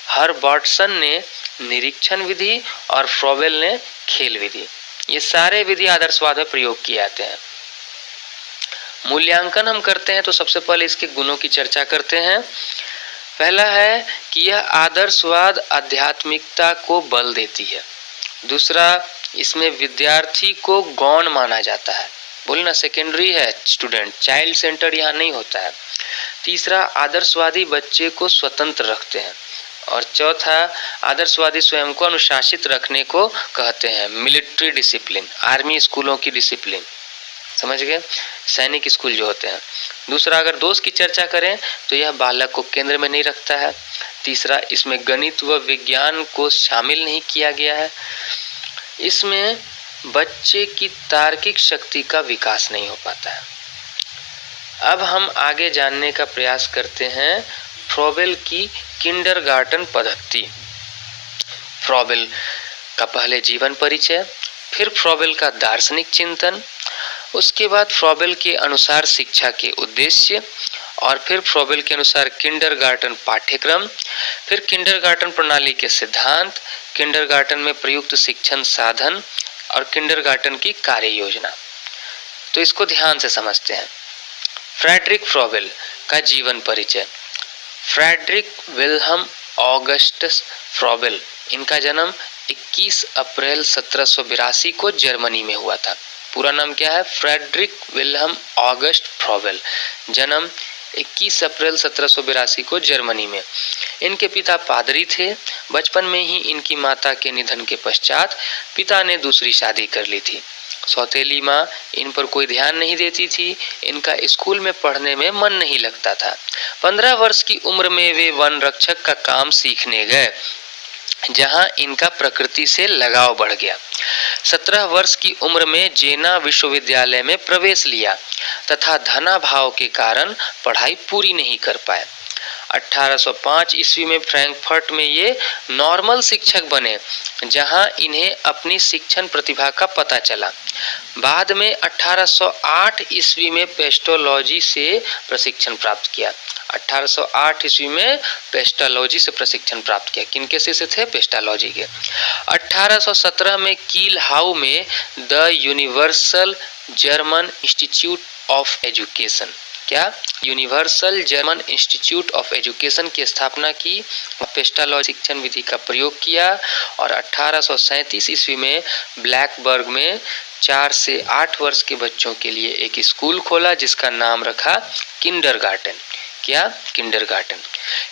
हर्बर्टसन ने निरीक्षण विधि और फ्रॉबेल ने खेल विधि। ये सारे विधि आदर्शवाद में प्रयोग किए जाते हैं। मूल्यांकन हम करते हैं तो सबसे पहले इसके गुणों की चर्चा करते हैं। पहला है कि यह आदर्शवाद आध्यात्मिकता को बल देती है। दूसरा, इसमें विद्यार्थी को गौण माना जाता है। बोलना सेकेंडरी है स्टूडेंट, चाइल्ड सेंटर यहाँ नहीं होता है। तीसरा, आदर्शवादी बच्चे को स्वतंत्र रखते हैं। और चौथा, आदर्शवादी स्वयं को अनुशासित रखने को कहते हैं। मिलिट्री डिसिप्लिन, आर्मी स्कूलों की डिसिप्लिन, समझ गए? सैनिक स्कूल जो होते हैं। दूसरा, अगर दोष की चर्चा करें तो यह बालक को केंद्र में नहीं रखता है। तीसरा, इसमें गणित व विज्ञान को शामिल नहीं किया गया है। इसमें बच्चे की तार्किक शक्ति का विकास नहीं हो पाता है। अब हम आगे जानने का प्रयास करते हैं फ्रॉबेल की किंडरगार्टन पद्धति। फ्रॉबेल का पहले जीवन परिचय, फिर फ्रॉबेल का दार्शनिक चिंतन, उसके बाद फ्रॉबेल के अनुसार शिक्षा के उद्देश्य, और फिर फ्रॉबेल के अनुसार किंडरगार्टन पाठ्यक्रम, फिर किंडरगार्टन प्रणाली के सिद्धांत, किंडरगार्टन में प्रयुक्त शिक्षण साधन और किंडरगार्टन की कार्य योजना। तो इसको ध्यान से समझते हैं। फ्रेडरिक फ्रॉबेल का जीवन परिचय। फ्रेडरिक विल्हम ऑगस्टस फ्रॉबेल, इनका जन्म 21 अप्रैल 1782 को जर्मनी में हुआ था। पूरा नाम क्या है? फ्रेडरिक विल्हम ऑगस्ट फ्रॉबेल, जन्म 21 अप्रैल 1782 को जर्मनी में। इनके पिता पादरी थे। बचपन में ही इनकी माता के निधन के पश्चात पिता ने दूसरी शादी कर ली थी। सौतेली माँ इन पर कोई ध्यान नहीं देती थी। इनका स्कूल में पढ़ने में मन नहीं लगता था। 15 वर्ष की उम्र में वे वन रक्षक का काम सीखने गए, जहां इनका प्रकृति से लगाव बढ़ गया। 17 वर्ष की उम्र में जेना विश्वविद्यालय में प्रवेश लिया तथा धनाभाव के कारण पढ़ाई पूरी नहीं कर पाए। 1805 ईस्वी में फ्रैंकफर्ट में ये नॉर्मल शिक्षक बने, जहां इन्हें अपनी शिक्षण प्रतिभा का पता चला। बाद में 1808 ईस्वी में पेस्टोलॉजी से प्रशिक्षण प्राप्त किया। 1808 ईस्वी में पेस्टोलॉजी से प्रशिक्षण प्राप्त किया। किनके शिष्य थे? पेस्टोलॉजी के। 1817 में कील हाउ में the universal German institute of education, क्या? Universal German institute of education की स्थापना की। पेस्टोलॉजी शिक्षण विधि का प्रयोग किया और 1837 ईस्वी में ब्लैकबर्ग में 4 से 8 वर्ष के बच्चों के लिए एक स्कूल खोला, जिसका नाम रखा किंडरगार्टन। क्या? किंडरगार्टन।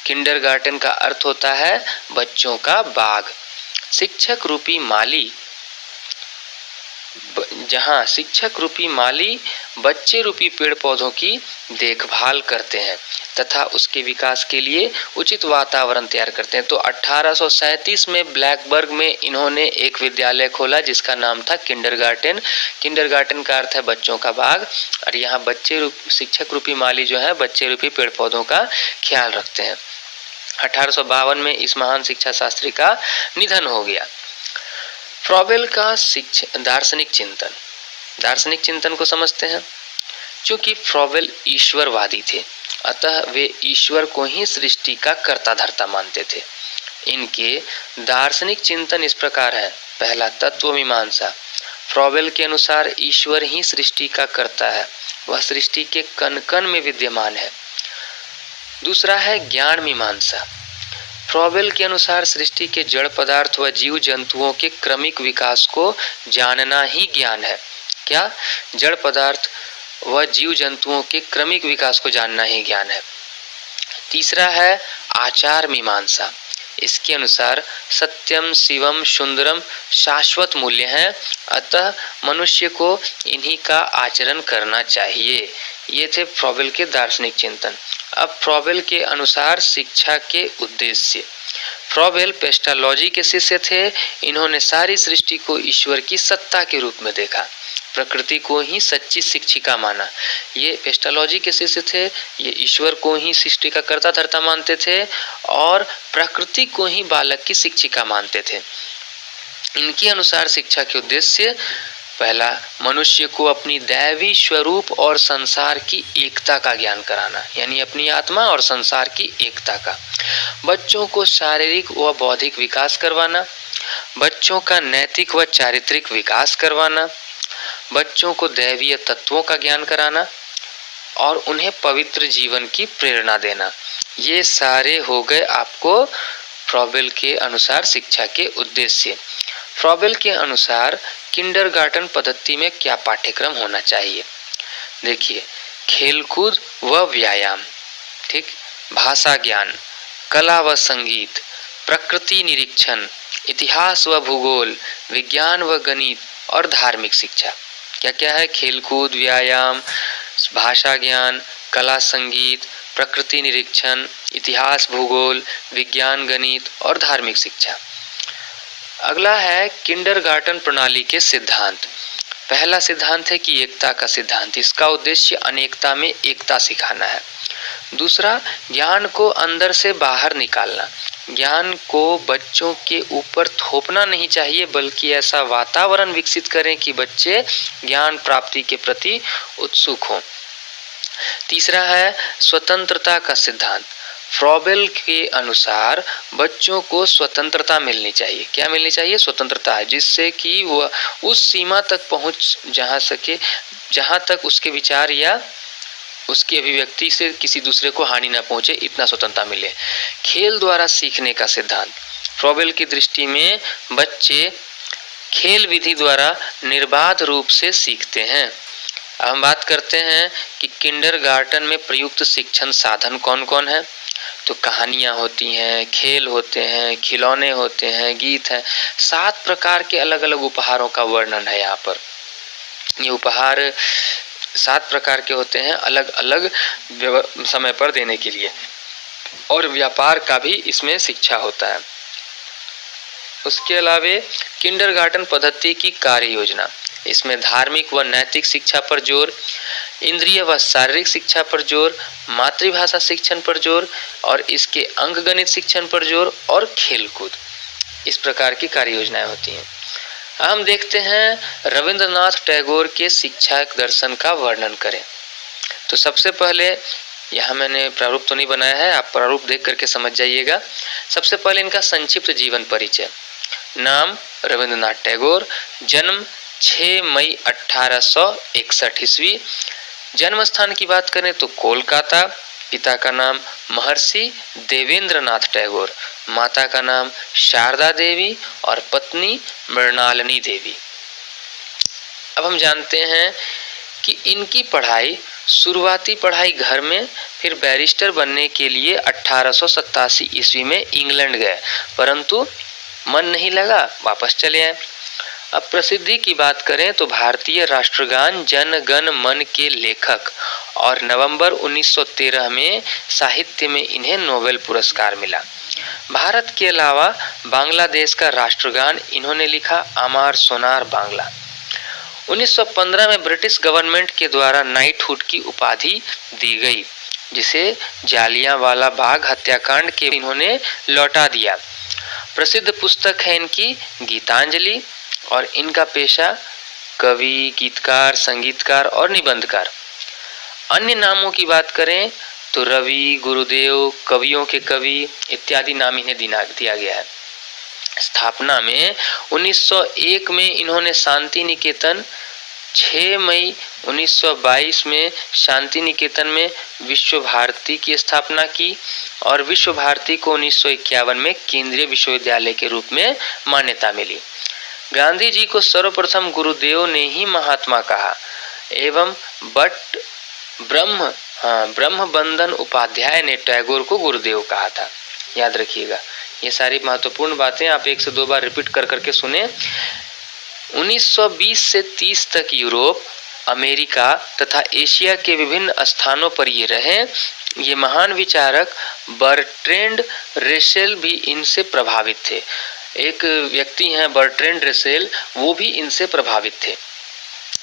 किंडरगार्टन का अर्थ होता है बच्चों का बाग। शिक्षक रूपी माली, जहां शिक्षक रूपी माली बच्चे रूपी पेड़ पौधों की देखभाल करते हैं तथा उसके विकास के लिए उचित वातावरण तैयार करते हैं। तो 1837 में ब्लैकबर्ग में इन्होंने एक विद्यालय खोला जिसका नाम था किंडरगार्टन। किंडरगार्टन का अर्थ है बच्चों का बाग, और यहाँ शिक्षक रूपी माली जो है बच्चे रूपी पेड़ पौधों का ख्याल रखते हैं। 1852 में इस महान शिक्षा शास्त्री का निधन हो गया। फ्रॉबेल का दार्शनिक चिंतन। दार्शनिक चिंतन को समझते हैं। चूंकि फ्रॉबेल ईश्वरवादी थे, अतः वे ईश्वर को ही सृष्टि का कर्ता धर्ता मानते थे। इनके दार्शनिक चिंतन इस प्रकार है। पहला, तत्व मीमांसा। फ्रॉबेल के अनुसार ईश्वर ही सृष्टि का कर्ता है, वह सृष्टि के कण कण में विद्यमान है। दूसरा है ज्ञान मीमांसा। फ्रॉबेल के अनुसार सृष्टि के जड़ पदार्थ व जीव जंतुओं के क्रमिक विकास को जानना ही ज्ञान है। क्या? जड़ पदार्थ व जीव जंतुओं के क्रमिक विकास को जानना ही ज्ञान है। तीसरा है आचार मीमांसा। इसके अनुसार सत्यम शिवम सुंदरम शाश्वत मूल्य हैं, अतः मनुष्य को इन्हीं का आचरण करना चाहिए। ये थे फ्रॉबेल के दार्शनिक चिंतन। अब फ्रॉबेल के अनुसार शिक्षा के उद्देश्य। फ्रॉबेल पेस्टोलॉजी के शिष्य थे। इन्होंने सारी सृष्टि को ईश्वर की सत्ता के रूप में देखा, प्रकृति को ही सच्ची शिक्षिका माना। ये पेस्टोलॉजी के शिष्य थे। ये ईश्वर को ही सृष्टि का कर्ता धर्ता मानते थे और प्रकृति को ही बालक की शिक्षिका मानते थे। इनके अनुसार शिक्षा के उद्देश्य, पहला, मनुष्य को अपनी दैवी स्वरूप और संसार की एकता का ज्ञान कराना, यानी अपनी आत्मा और संसार की एकता का। बच्चों को शारीरिक व बौद्धिक विकास करवाना, बच्चों का नैतिक व चारित्रिक विकास करवाना, बच्चों को दैवीय तत्वों का ज्ञान कराना और उन्हें पवित्र जीवन की प्रेरणा देना। ये सारे हो गए आपको फ्रॉबेल के अनुसार शिक्षा के उद्देश्य। फ्रॉबेल के अनुसार किंडरगार्टन पद्धति में क्या पाठ्यक्रम होना चाहिए? देखिए, खेलकूद व व्यायाम, ठीक, भाषा ज्ञान, कला व संगीत, प्रकृति निरीक्षण, इतिहास व भूगोल, विज्ञान व गणित और धार्मिक शिक्षा। क्या क्या है? खेलकूद, व्यायाम, भाषा ज्ञान, कला संगीत, प्रकृति निरीक्षण, इतिहास भूगोल, विज्ञान गणित और धार्मिक शिक्षा। अगला है किंडरगार्टन प्रणाली के सिद्धांत। पहला सिद्धांत है कि एकता का सिद्धांत। इसका उद्देश्य अनेकता में एकता सिखाना है। दूसरा, ज्ञान को अंदर से बाहर निकालना। ज्ञान को बच्चों के ऊपर थोपना नहीं चाहिए, बल्कि ऐसा वातावरण विकसित करें कि बच्चे ज्ञान प्राप्ति के प्रति उत्सुक हों। तीसरा है स्वतंत्रता का सिद्धांत। फ्रॉबेल के अनुसार बच्चों को स्वतंत्रता मिलनी चाहिए। क्या मिलनी चाहिए? स्वतंत्रता, जिससे कि वह उस सीमा तक पहुंच जहां तक उसके विचार या उसकी अभिव्यक्ति से किसी दूसरे को हानि न पहुंचे, इतना स्वतंत्रता मिले। खेल द्वारा सीखने का सिद्धांत। फ्रॉबेल की दृष्टि में बच्चे खेल विधि द्वारा निर्बाध रूप से सीखते हैं। अब हम बात करते हैं कि किंडरगार्टन में प्रयुक्त शिक्षण साधन कौन कौन है। तो कहानियाँ होती हैं, खेल होते हैं, खिलौने होते हैं, गीत हैं। 7 प्रकार के अलग अलग उपहारों का वर्णन है यहाँ पर। ये उपहार 7 प्रकार के होते हैं, अलग अलग समय पर देने के लिए, और व्यापार का भी इसमें शिक्षा होता है। उसके अलावे किंडरगार्टन पद्धति की कार्य योजना, इसमें धार्मिक व नैतिक शिक्षा पर जोर, इंद्रिय व शारीरिक शिक्षा पर जोर, मातृभाषा शिक्षण पर जोर, और इसके अंकगणित शिक्षण पर जोर, और खेलकूद। इस प्रकार की कार्य योजनाएं होती हैं। हम देखते हैं रविंद्रनाथ टैगोर के शिक्षा दर्शन का वर्णन करें। तो सबसे पहले यहाँ मैंने प्रारूप तो नहीं बनाया है, आप प्रारूप देख करके समझ जाइएगा। सबसे पहले इनका संक्षिप्त जीवन परिचय। नाम रविंद्रनाथ टैगोर, जन्म 6 मई 1861 ईस्वी। जन्म स्थान की बात करें तो कोलकाता। पिता का नाम महर्षि देवेंद्रनाथ टैगोर, माता का नाम शारदा देवी और पत्नी मृणालिनी देवी। अब हम जानते हैं कि इनकी पढ़ाई, शुरुआती पढ़ाई घर में, फिर बैरिस्टर बनने के लिए 1887 ईस्वी में इंग्लैंड गए, परंतु मन नहीं लगा, वापस चले आए। अब प्रसिद्धि की बात करें तो भारतीय राष्ट्रगान जन गण मन के लेखक, और नवंबर 1913 में साहित्य में इन्हें नोबेल पुरस्कार मिला। भारत के अलावा बांग्लादेश का राष्ट्रगान इन्होंने लिखा, अमार सोनार बांग्ला। 1915 में ब्रिटिश गवर्नमेंट के द्वारा नाइटहुड की उपाधि दी गई, जिसे जालियांवाला बाग हत्याकांड के इन्होंने लौटा दिया। प्रसिद्ध पुस्तक है इनकी गीतांजलि, और इनका पेशा कवि, गीतकार, संगीतकार और निबंधकार। अन्य नामों की बात करें तो रवि, गुरुदेव, कवियों के कवि इत्यादि नाम इन्हें दिया गया है। स्थापना में 1901 में इन्होंने शांति निकेतन, 6 मई 1922 में शांति निकेतन में विश्व भारती की स्थापना की, और विश्व भारती को 1951 में केंद्रीय विश्वविद्यालय के रूप में मान्यता मिली। गांधी जी को सर्वप्रथम गुरुदेव ने ही महात्मा कहा, एवं बट ब्रह्मबंधन उपाध्याय ने टैगोर को गुरुदेव कहा था। याद रखिएगा, ये सारी महत्वपूर्ण बातें आप 1 से 2 बार रिपीट कर करके सुने। 1920 से 30 तक यूरोप, अमेरिका तथा एशिया के विभिन्न स्थानों पर ये रहे। ये महान विचारक बर्ट्रैंड रसेल भी इनसे प्रभावित थे। एक व्यक्ति हैं बर्ट्रैंड रसेल, वो भी इनसे प्रभावित थे।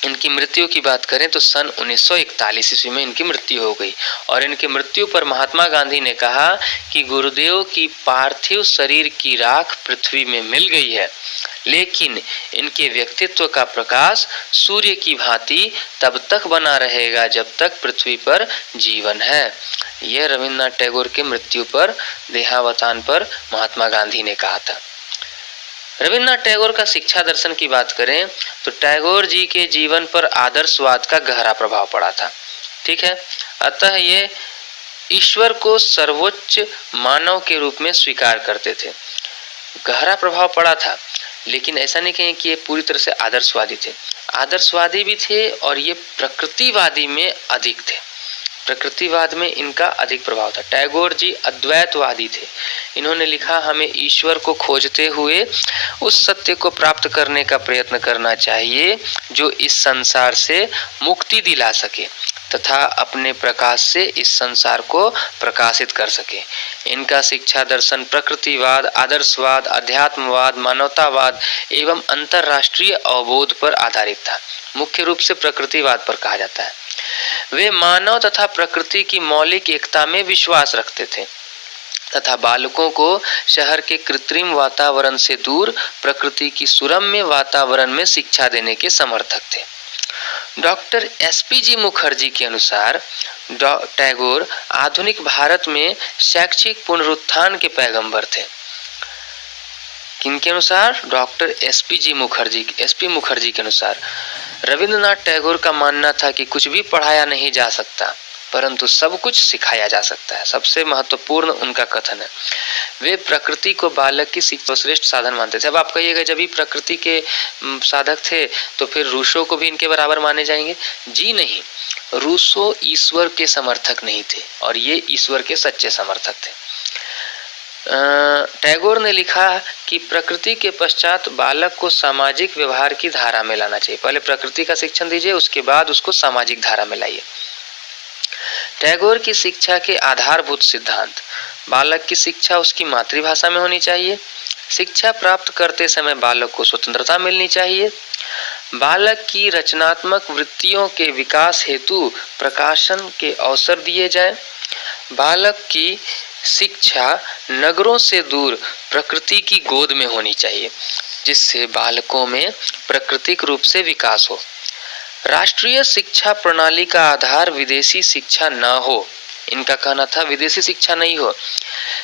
इनकी मृत्यु की बात करें तो सन 1941 ईस्वी में इनकी मृत्यु हो गई, और इनकी मृत्यु पर महात्मा गांधी ने कहा कि गुरुदेव की पार्थिव शरीर की राख पृथ्वी में मिल गई है, लेकिन इनके व्यक्तित्व का प्रकाश सूर्य की भांति तब तक बना रहेगा जब तक पृथ्वी पर जीवन है। यह रविंद्रनाथ टैगोर के मृत्यु पर, देहावसान पर महात्मा गांधी ने कहा था। रविंद्रनाथ टैगोर का शिक्षा दर्शन की बात करें तो टैगोर जी के जीवन पर आदर्शवाद का गहरा प्रभाव पड़ा था। ठीक है, अतः ये ईश्वर को सर्वोच्च मानव के रूप में स्वीकार करते थे। गहरा प्रभाव पड़ा था, लेकिन ऐसा नहीं कहें कि ये पूरी तरह से आदर्शवादी थे। आदर्शवादी भी थे, और ये प्रकृतिवादी में अधिक थे। प्रकृतिवाद में इनका अधिक प्रभाव था। टैगोर जी अद्वैतवादी थे। इन्होंने लिखा, हमें ईश्वर को खोजते हुए उस सत्य को प्राप्त करने का प्रयत्न करना चाहिए जो इस संसार से मुक्ति दिला सके तथा अपने प्रकाश से इस संसार को प्रकाशित कर सके। इनका शिक्षा दर्शन प्रकृतिवाद, आदर्शवाद, अध्यात्मवाद, मानवतावाद एवं अंतरराष्ट्रीय अवबोध पर आधारित था। मुख्य रूप से प्रकृतिवाद पर कहा जाता है। वे मानव तथा प्रकृति की मौलिक एकता में विश्वास रखते थे। तथा बालकों को शहर के कृत्रिम वातावरण से दूर प्रकृति की सुरम्य वातावरण में शिक्षा देने के समर्थक थे। डॉक्टर एसपीजी मुखर्जी के अनुसार टैगोर आधुनिक भारत में शैक्षिक पुनरुत्थान के पैगंबर थे। किनके अनुसार? डॉक्टर एसपी मुखर्जी के अनुसार रविंद्रनाथ टैगोर का मानना था कि कुछ भी पढ़ाया नहीं जा सकता, परंतु सब कुछ सिखाया जा सकता है। सबसे महत्वपूर्ण उनका कथन है। वे प्रकृति को बालक की शिक्षा श्रेष्ठ साधन मानते थे। अब आप कहिएगा, जब भी प्रकृति के साधक थे तो फिर रूसो को भी इनके बराबर माने जाएंगे? जी नहीं, रूसो ईश्वर के समर्थक नहीं थे और ये ईश्वर के सच्चे समर्थक थे। टैगोर ने लिखा कि प्रकृति के पश्चात बालक को सामाजिक व्यवहार की धारा में लाना चाहिए। पहले प्रकृति का शिक्षण दीजिए, उसके बाद उसको सामाजिक धारा में लाइए। टैगोर की शिक्षा के आधारभूत सिद्धांत: बालक की शिक्षा उसकी मातृभाषा में होनी चाहिए। शिक्षा प्राप्त करते समय बालक को स्वतंत्रता मिलनी चाहिए। बालक की रचनात्मक वृत्तियों के विकास हेतु प्रकाशन के अवसर दिए जाए। बालक की शिक्षा नगरों से दूर प्रकृति की गोद में होनी चाहिए, जिससे बालकों में प्राकृतिक रूप से विकास हो। राष्ट्रीय शिक्षा प्रणाली का आधार विदेशी शिक्षा न हो। इनका कहना था विदेशी शिक्षा नहीं हो।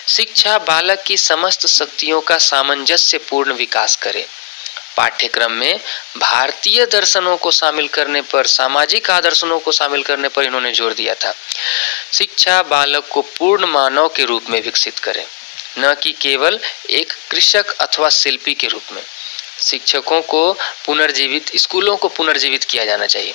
शिक्षा बालक की समस्त शक्तियों का सामंजस्यपूर्ण विकास करे। पाठ्यक्रम में भारतीय दर्शनों को शामिल करने पर, सामाजिक आदर्शों को शामिल करने पर इन्होंने जोर दिया था। शिक्षा बालक को पूर्ण मानव के रूप में विकसित करे, न कि केवल एक कृषक अथवा शिल्पी के रूप में। शिक्षकों को पुनर्जीवित, स्कूलों को पुनर्जीवित किया जाना चाहिए।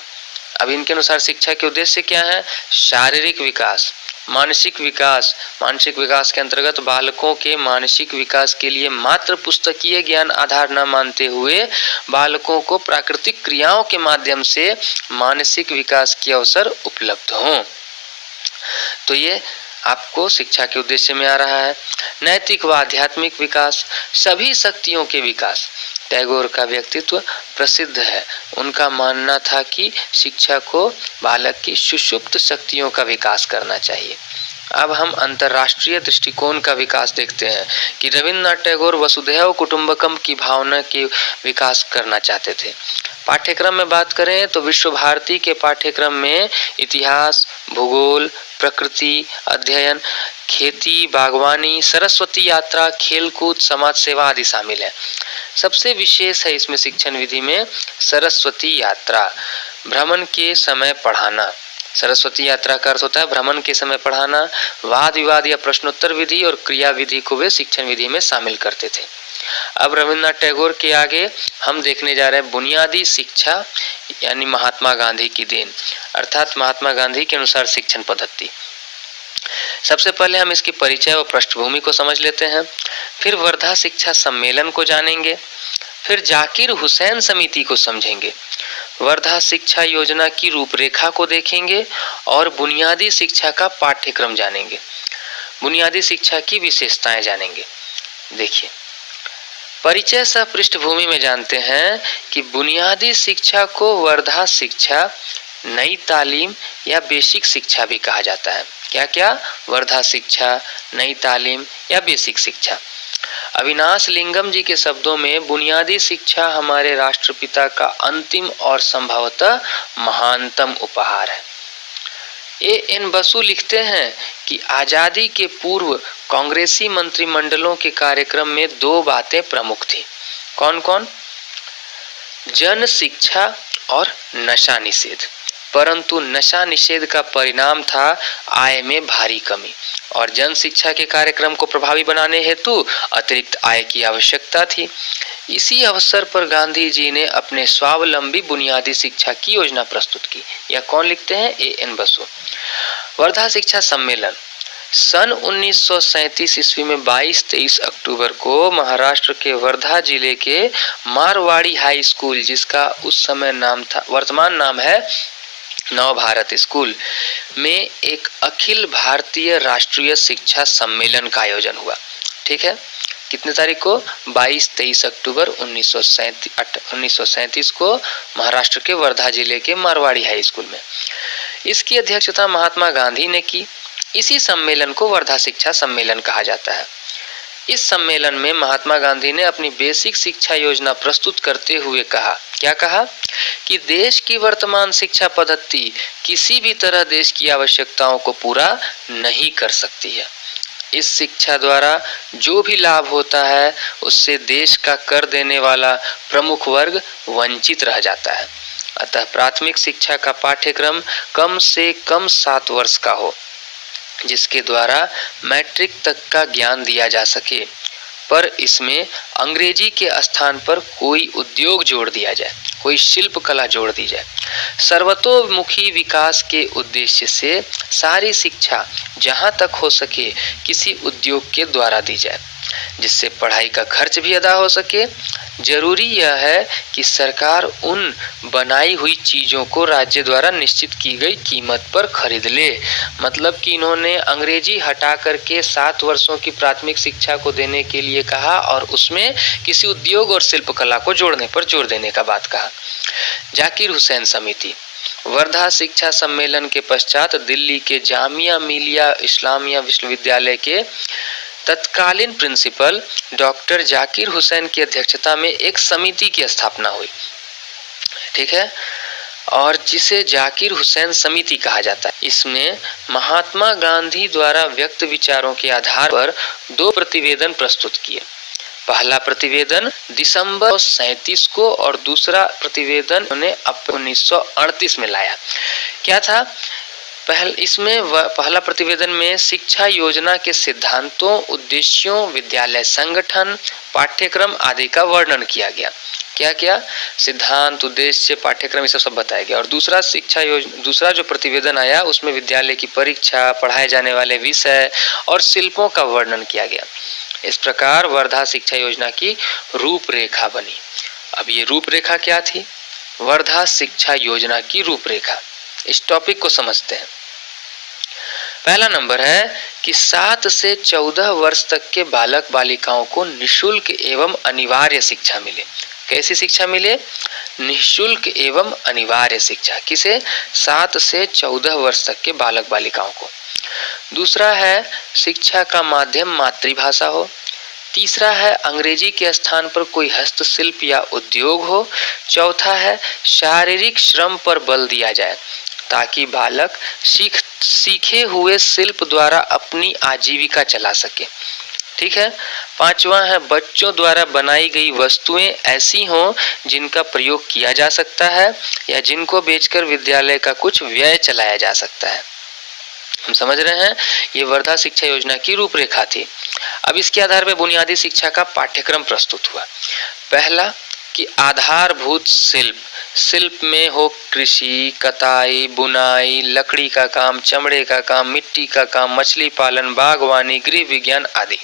अब इनके अनुसार शिक्षा के उद्देश्य क्या है? शारीरिक विकास, मानसिक विकास। मानसिक विकास के अंतर्गत बालकों के मानसिक विकास के लिए मात्र पुस्तकीय ज्ञान आधार न मानते हुए बालकों को प्राकृतिक क्रियाओं के माध्यम से मानसिक विकास के अवसर उपलब्ध हों। तो ये आपको शिक्षा के उद्देश्य में आ रहा है। नैतिक व आध्यात्मिक विकास, सभी शक्तियों के विकास। टैगोर का व्यक्तित्व प्रसिद्ध है। उनका मानना था कि शिक्षा को बालक की सुषुप्त शक्तियों का विकास करना चाहिए। अब हम अंतर्राष्ट्रीय दृष्टिकोण का विकास देखते हैं कि रविन्द्रनाथ टैगोर वसुधैव कुटुंबकम की भावना के विकास करना चाहते थे। पाठ्यक्रम में बात करें तो विश्व भारती के पाठ्यक्रम में इतिहास, भूगोल, प्रकृति अध्ययन, खेती, बागवानी, सरस्वती यात्रा, खेलकूद, समाज सेवा आदि शामिल है। सबसे विशेष है इसमें शिक्षण विधि में सरस्वती यात्रा, भ्रमण के समय पढ़ाना। सरस्वती यात्रा का अर्थ होता है भ्रमण के समय पढ़ाना। वाद विवाद या प्रश्नोत्तर विधि और क्रिया विधि को वे शिक्षण विधि में शामिल करते थे। अब रविन्द्रनाथ टैगोर के आगे हम देखने जा रहे हैं बुनियादी शिक्षा, यानी महात्मा गांधी की देन, अर्थात महात्मा गांधी के अनुसार शिक्षण पद्धति। सबसे पहले हम इसकी परिचय और पृष्ठभूमि को समझ लेते हैं, फिर वर्धा शिक्षा सम्मेलन को जानेंगे, फिर जाकिर हुसैन समिति को समझेंगे, वर्धा शिक्षा योजना की रूपरेखा को देखेंगे और बुनियादी शिक्षा का पाठ्यक्रम जानेंगे, बुनियादी शिक्षा की विशेषताएं जानेंगे। देखिए, परिचय सह पृष्ठभूमि में जानते हैं कि बुनियादी शिक्षा को वर्धा शिक्षा, नई तालीम या बेसिक शिक्षा भी कहा जाता है। क्या क्या? वर्धा शिक्षा, नई तालीम या बेसिक शिक्षा। अविनाश लिंगम जी के शब्दों में बुनियादी शिक्षा हमारे राष्ट्रपिता का अंतिम और संभवतः महानतम उपहार है। A.N. बसु लिखते हैं कि आजादी के पूर्व कांग्रेसी मंत्रिमंडलों के कार्यक्रम में दो बातें प्रमुख थी। कौन कौन? जन शिक्षा और नशा निषेध। परंतु नशा निषेध का परिणाम था आय में भारी कमी और जन शिक्षा के कार्यक्रम को प्रभावी बनाने हेतु अतिरिक्त आय की आवश्यकता थी। इसी अवसर पर गांधी जी ने अपने स्वावलंबी बुनियादी शिक्षा की योजना प्रस्तुत की। यह कौन लिखते हैं? A.N. बसु। वर्धा शिक्षा सम्मेलन सन 1937 ईस्वी में 22-23 अक्टूबर को महाराष्ट्र के वर्धा जिले के मारवाड़ी हाई स्कूल, जिसका उस समय नाम था, वर्तमान नाम है नव भारत स्कूल, में एक अखिल भारतीय राष्ट्रीय शिक्षा सम्मेलन का आयोजन हुआ। ठीक है, कितने तारीख को? 22-23 अक्टूबर 1937 को महाराष्ट्र के वर्धा जिले के मारवाड़ी हाई स्कूल में। इसकी अध्यक्षता महात्मा गांधी ने की। इसी सम्मेलन को वर्धा शिक्षा सम्मेलन कहा जाता है। इस सम्मेलन में महात्मा गांधी ने अपनी बेसिक शिक्षा योजना प्रस्तुत करते हुए कहा, क्या कहा कि देश की वर्तमान शिक्षा पद्धति किसी भी तरह देश की आवश्यकताओं को पूरा नहीं कर सकती है। इस शिक्षा द्वारा जो भी लाभ होता है उससे देश का कर देने वाला प्रमुख वर्ग वंचित रह जाता है। अतः प्राथमिक शिक्षा का पाठ्यक्रम कम से कम 7 वर्ष का हो, जिसके द्वारा मैट्रिक तक का ज्ञान दिया जा सके, पर इसमें अंग्रेजी के स्थान पर कोई उद्योग जोड़ दिया जाए, कोई शिल्प कला जोड़ दी जाए। सर्वतोमुखी विकास के उद्देश्य से सारी शिक्षा जहाँ तक हो सके किसी उद्योग के द्वारा दी जाए, जिससे पढ़ाई का खर्च भी अदा हो सके। जरूरी यह है कि सरकार उन बनाई हुई चीज़ों को राज्य द्वारा निश्चित की गई कीमत पर खरीद ले। मतलब कि इन्होंने अंग्रेजी हटा करके 7 वर्षों की प्राथमिक शिक्षा को देने के लिए कहा और उसमें किसी उद्योग और शिल्प कला को जोड़ने पर जोर देने का बात कहा। जाकिर हुसैन समिति। वर्धा शिक्षा सम्मेलन के पश्चात दिल्ली के जामिया मिलिया इस्लामिया विश्वविद्यालय के तत्कालीन प्रिंसिपल डॉक्टर जाकिर हुसैन की अध्यक्षता में एक समिति की स्थापना हुई, ठीक है, और जिसे जाकिर हुसैन समिति कहा जाता है। इसमें महात्मा गांधी द्वारा व्यक्त विचारों के आधार पर 2 प्रतिवेदन प्रस्तुत किए। पहला प्रतिवेदन दिसंबर 1937 को और दूसरा प्रतिवेदन उन्होंने 1938 में लाया। क्या था? पहला प्रतिवेदन में शिक्षा योजना के सिद्धांतों, उद्देश्यों, विद्यालय संगठन, पाठ्यक्रम आदि का वर्णन किया गया। क्या क्या? सिद्धांत, उद्देश्य, पाठ्यक्रम, ये सब बताया गया। और दूसरा जो प्रतिवेदन आया उसमें विद्यालय की परीक्षा, पढ़ाए जाने वाले विषय और शिल्पों का वर्णन किया गया। इस प्रकार वर्धा शिक्षा योजना की रूपरेखा बनी। अब ये रूपरेखा क्या थी? वर्धा शिक्षा योजना की रूपरेखा। इस टॉपिक को समझते हैं। पहला नंबर है कि 7 से 14 वर्ष तक के बालक बालिकाओं को निःशुल्क एवं अनिवार्य शिक्षा मिले। कैसी शिक्षा मिले? निःशुल्क एवं अनिवार्य शिक्षा। किसे? 7 से 14 वर्ष तक के बालक बालिकाओं को। दूसरा है शिक्षा का माध्यम मातृभाषा हो। तीसरा है अंग्रेजी के स्थान पर कोई हस्तशिल्प या उद्योग हो। चौथा है शारीरिक श्रम पर बल दिया जाए ताकि बालक सीखे हुए शिल्प द्वारा अपनी आजीविका चला सके, ठीक है। पांचवा है बच्चों द्वारा बनाई गई वस्तुएं ऐसी हों जिनका प्रयोग किया जा सकता है या जिनको बेचकर विद्यालय का कुछ व्यय चलाया जा सकता है। हम समझ रहे हैं, ये वर्धा शिक्षा योजना की रूपरेखा थी। अब इसके आधार पर बुनियादी शिक्षा का पाठ्यक्रम प्रस्तुत हुआ। पहला कि आधारभूत शिल्प में हो कृषि, कताई, बुनाई, लकड़ी का काम, चमड़े का काम, मिट्टी का काम, मछली पालन, बागवानी, गृह विज्ञान आदि।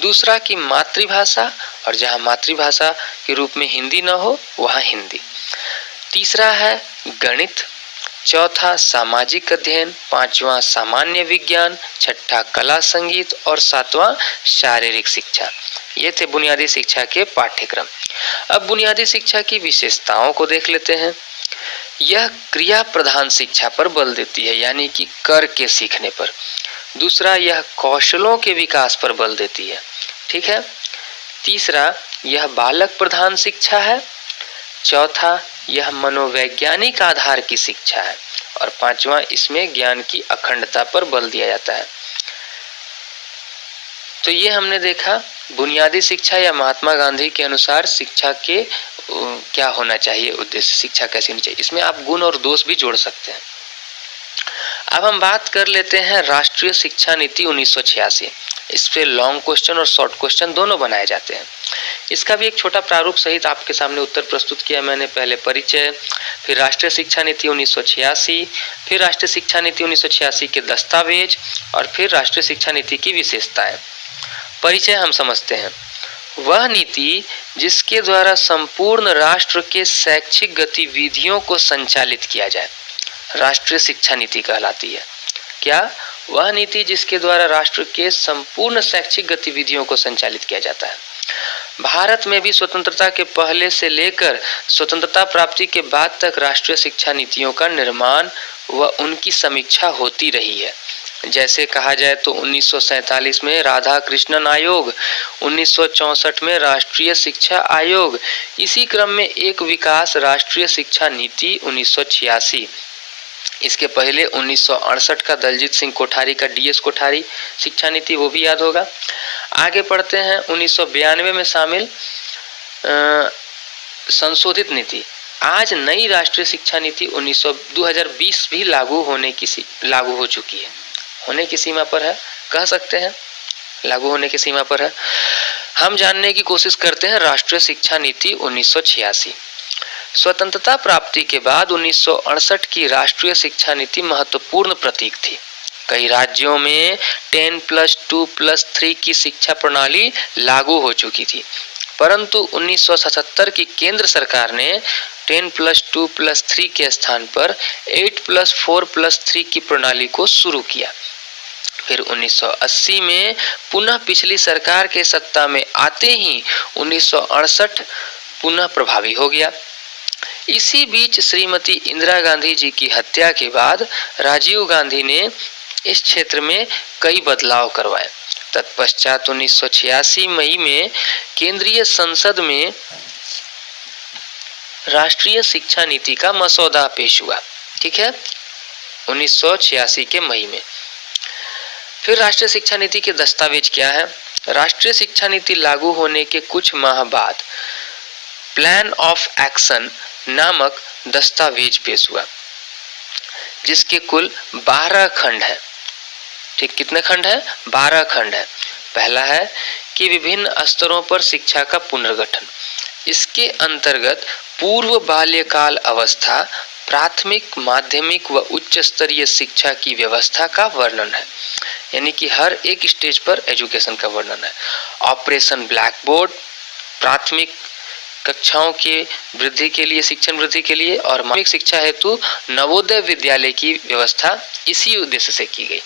दूसरा कि मातृभाषा, और जहाँ मातृभाषा के रूप में हिंदी न हो वहाँ हिंदी। तीसरा है गणित। चौथा सामाजिक अध्ययन। पांचवा सामान्य विज्ञान। छठा कला संगीत और सातवां शारीरिक शिक्षा। ये थे बुनियादी शिक्षा के पाठ्यक्रम। अब बुनियादी शिक्षा की विशेषताओं को देख लेते हैं। यह क्रिया प्रधान शिक्षा पर बल देती है, यानी कि करके सीखने पर। दूसरा, यह कौशलों के विकास पर बल देती है, ठीक है। तीसरा, यह बालक प्रधान शिक्षा है। चौथा, यह मनोवैज्ञानिक आधार की शिक्षा है। और पांचवा, इसमें ज्ञान की अखंडता पर बल दिया जाता है। तो ये हमने देखा बुनियादी शिक्षा या महात्मा गांधी के अनुसार शिक्षा के क्या होना चाहिए, उद्देश्य, शिक्षा कैसी होनी चाहिए। इसमें आप गुण और दोष भी जोड़ सकते हैं। अब हम बात कर लेते हैं राष्ट्रीय शिक्षा नीति 1986। इस पे लॉन्ग क्वेश्चन और शॉर्ट क्वेश्चन दोनों बनाए जाते हैं। इसका भी एक छोटा प्रारूप सहित आपके सामने उत्तर प्रस्तुत किया मैंने। पहले परिचय, फिर राष्ट्रीय शिक्षा नीति 1986, फिर राष्ट्रीय शिक्षा नीति 1986 के दस्तावेज और फिर राष्ट्रीय शिक्षा नीति की विशेषताएं। परिचय हम समझते हैं। वह नीति जिसके द्वारा संपूर्ण राष्ट्र के शैक्षिक गतिविधियों को संचालित किया जाए, राष्ट्रीय शिक्षा नीति कहलाती है। क्या? वह नीति जिसके द्वारा राष्ट्र के संपूर्ण शैक्षिक गतिविधियों को संचालित किया जाता है। भारत में भी स्वतंत्रता के पहले से लेकर स्वतंत्रता प्राप्ति के बाद तक राष्ट्रीय शिक्षा नीतियों का निर्माण व उनकी समीक्षा होती रही है। जैसे कहा जाए तो 1947 में राधा कृष्णन आयोग, 1964 में राष्ट्रीय शिक्षा आयोग, इसी क्रम में एक विकास राष्ट्रीय शिक्षा नीति 1986, इसके पहले 1968 का दलजीत सिंह कोठारी का डीएस कोठारी शिक्षा नीति, वो भी याद होगा। आगे पढ़ते हैं 1992 में शामिल संशोधित नीति। आज नई राष्ट्रीय शिक्षा नीति 2020 भी लागू हो चुकी है, होने की सीमा पर है, कह सकते हैं लागू होने की सीमा पर है। हम जानने की कोशिश करते हैं राष्ट्रीय शिक्षा नीति 1986। स्वतंत्रता प्राप्ति के बाद 1968 की राष्ट्रीय शिक्षा नीति महत्वपूर्ण प्रतीक थी। कई राज्यों में 10+2+3 की शिक्षा प्रणाली लागू हो चुकी थी, परंतु 1977 की केंद्र सरकार ने 10+2+3 के स्थान पर 8+4+3 की प्रणाली को शुरू किया। फिर 1980 में पुनः पिछली सरकार के सत्ता में आते ही 1968 पुनः प्रभावी हो गया। इसी बीच श्रीमती इंदिरा गांधी जी की हत्या के बाद राजीव गांधी ने इस क्षेत्र में कई बदलाव करवाए। तत्पश्चात 1986 मई में केंद्रीय संसद में राष्ट्रीय शिक्षा नीति का मसौदा पेश हुआ। ठीक है, 1986 के मई में। फिर राष्ट्रीय शिक्षा नीति के दस्तावेज क्या है? राष्ट्रीय शिक्षा नीति लागू होने के कुछ माह बाद प्लान ऑफ एक्शन नामक दस्तावेज पेश हुआ, जिसके कुल 12 खंड है। ठीक, कितने खंड है? 12 खंड है। पहला है कि विभिन्न स्तरों पर शिक्षा का पुनर्गठन। इसके अंतर्गत पूर्व बाल्यकाल अवस्था, प्राथमिक, माध्यमिक व उच्च स्तरीय शिक्षा की व्यवस्था का वर्णन है, यानी कि हर एक स्टेज पर एजुकेशन का वर्णन है। ऑपरेशन ब्लैक बोर्ड, प्राथमिक कक्षाओं के वृद्धि के लिए, शिक्षण वृद्धि के लिए, और माध्यमिक शिक्षा हेतु नवोदय विद्यालय की व्यवस्था इसी उद्देश्य से की गई।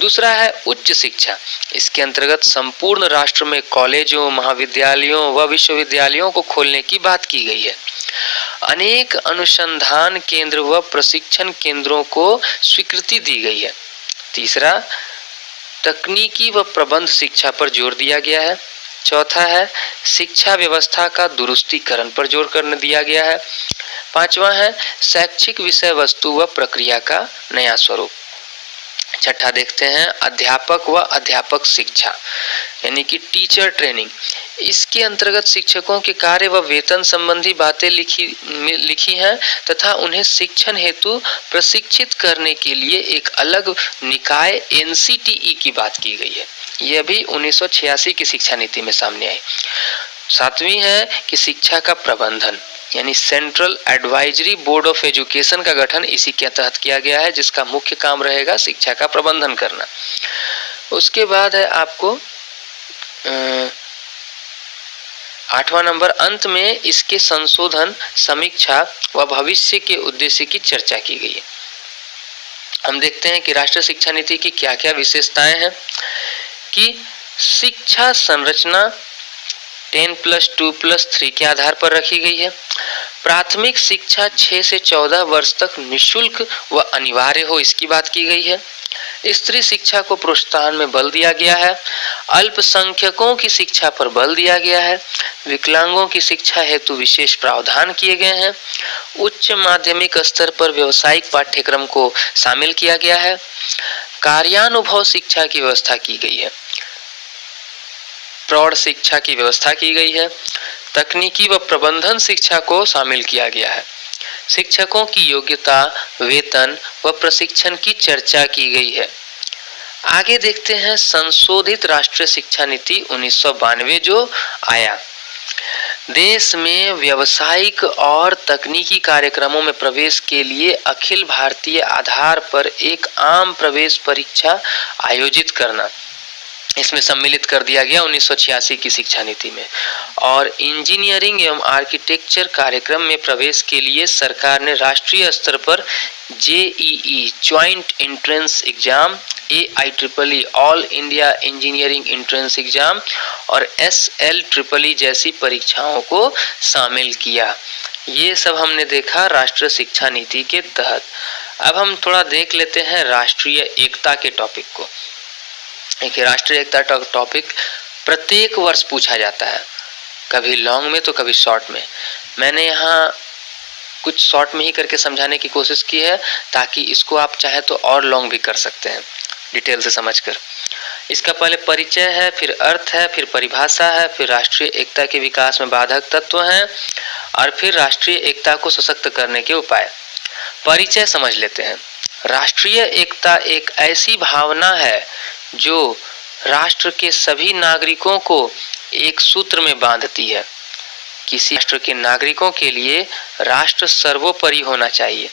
दूसरा है उच्च शिक्षा। इसके अंतर्गत संपूर्ण राष्ट्र में कॉलेजों, महाविद्यालयों व विश्वविद्यालयों को खोलने की बात की गई है। अनेक अनुसंधान केंद्र व प्रशिक्षण केंद्रों को स्वीकृति दी गई है। तीसरा, तकनीकी व प्रबंध शिक्षा पर जोर दिया गया है। चौथा है शिक्षा व्यवस्था का दुरुस्तीकरण पर जोर करने दिया गया है। पांचवा है शैक्षिक विषय वस्तु व प्रक्रिया का नया स्वरूप। छठा देखते हैं अध्यापक व अध्यापक शिक्षा, यानी कि टीचर ट्रेनिंग। इसके अंतर्गत शिक्षकों के कार्य व वेतन संबंधी बातें लिखी हैं तथा उन्हें शिक्षण हेतु प्रशिक्षित करने के लिए एक अलग निकाय एनसीटीई की बात की गई है। यह भी 1986 की शिक्षा नीति में सामने आई। सातवीं है कि शिक्षा का प्रबंधन, यानी central advisory board of education का गठन इसी के तहत किया गया है, जिसका मुख्य काम रहेगा शिक्षा का प्रबंधन करना। उसके बाद है आपको 8वां नंबर, अंत में इसके संशोधन, समीक्षा व भविष्य के उद्देश्य की चर्चा की गई है। हम देखते हैं कि राष्ट्रीय शिक्षा नीति की क्या क्या विशेषताएं हैं। कि शिक्षा संरचना 10+2+3 के आधार पर रखी गई है। प्राथमिक शिक्षा 6 से 14 वर्ष तक निःशुल्क व अनिवार्य हो, इसकी बात की गई है। स्त्री शिक्षा को प्रोत्साहन में बल दिया गया है। अल्पसंख्यकों की शिक्षा पर बल दिया गया है। विकलांगों की शिक्षा हेतु विशेष प्रावधान किए गए हैं। उच्च माध्यमिक स्तर पर व्यावसायिक पाठ्यक्रम को शामिल किया गया है। कार्यानुभव शिक्षा की व्यवस्था की गई है। प्रौढ़ शिक्षा की व्यवस्था की गई है। तकनीकी व प्रबंधन शिक्षा को शामिल किया गया है। शिक्षकों की योग्यता, वेतन व प्रशिक्षण की चर्चा की गई है। आगे देखते हैं संशोधित राष्ट्रीय शिक्षा नीति 1992 जो आया। देश में व्यावसायिक और तकनीकी कार्यक्रमों में प्रवेश के लिए अखिल भारतीय आधार पर एक आम प्रवेश परीक्षा आयोजित करना, इसमें सम्मिलित कर दिया गया 1986 की शिक्षा नीति में। और इंजीनियरिंग एवं आर्किटेक्चर कार्यक्रम में प्रवेश के लिए सरकार ने राष्ट्रीय स्तर पर JEE joint entrance exam, AIEEE all India engineering entrance exam और SLEEE जैसी परीक्षाओं को शामिल किया। ये सब हमने देखा राष्ट्रीय शिक्षा नीति के तहत। अब हम थोड़ा देख लेते हैं राष्ट्रीय एकता के टॉपिक को। देखिए, राष्ट्रीय एकता टॉपिक प्रत्येक वर्ष पूछा जाता है, कभी लॉन्ग में तो कभी शॉर्ट में। मैंने यहाँ कुछ शॉर्ट में ही करके समझाने की कोशिश की है, ताकि इसको आप चाहे तो और लॉन्ग भी कर सकते हैं डिटेल से समझकर। इसका पहले परिचय है, फिर अर्थ है, फिर परिभाषा है, फिर राष्ट्रीय एकता के विकास में बाधक तत्व हैं, और फिर राष्ट्रीय एकता को सशक्त करने के उपाय। परिचय समझ लेते हैं। राष्ट्रीय एकता एक ऐसी भावना है जो राष्ट्र के सभी नागरिकों को एक सूत्र में बांधती है। किसी राष्ट्र के नागरिकों के लिए राष्ट्र सर्वोपरि होना चाहिए,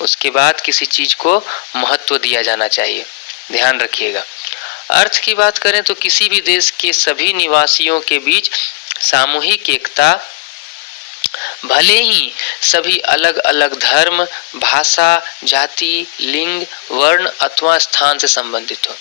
उसके बाद किसी चीज को महत्व दिया जाना चाहिए। ध्यान रखिएगा। अर्थ की बात करें तो किसी भी देश के सभी निवासियों के बीच सामूहिक एकता, भले ही सभी अलग अलग धर्म, भाषा, जाति, लिंग, वर्ण अथवा स्थान से संबंधित हो,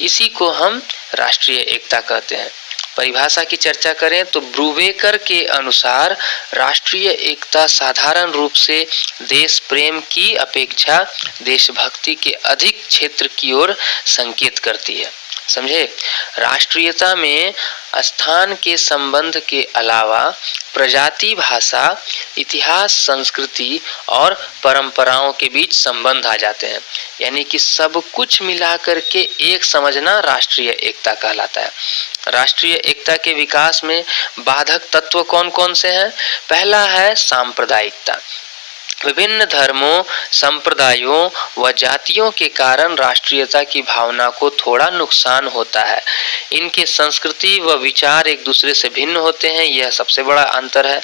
इसी को हम राष्ट्रीय एकता कहते हैं। परिभाषा की चर्चा करें तो ब्रूवेकर के अनुसार राष्ट्रीय एकता साधारण रूप से देश प्रेम की अपेक्षा देशभक्ति के अधिक क्षेत्र की ओर संकेत करती है। समझे? राष्ट्रीयता में स्थान के संबंध के अलावा प्रजाति, भाषा, इतिहास, संस्कृति और परंपराओं के बीच संबंध आ जाते हैं। यानी कि सब कुछ मिलाकर के एक समझना राष्ट्रीय एकता कहलाता है। राष्ट्रीय एकता के विकास में बाधक तत्व कौन कौन से हैं? पहला है सांप्रदायिकता। विभिन्न धर्मों, संप्रदायों व जातियों के कारण राष्ट्रीयता की भावना को थोड़ा नुकसान होता है। इनके संस्कृति व विचार एक दूसरे से भिन्न होते हैं, यह सबसे बड़ा अंतर है।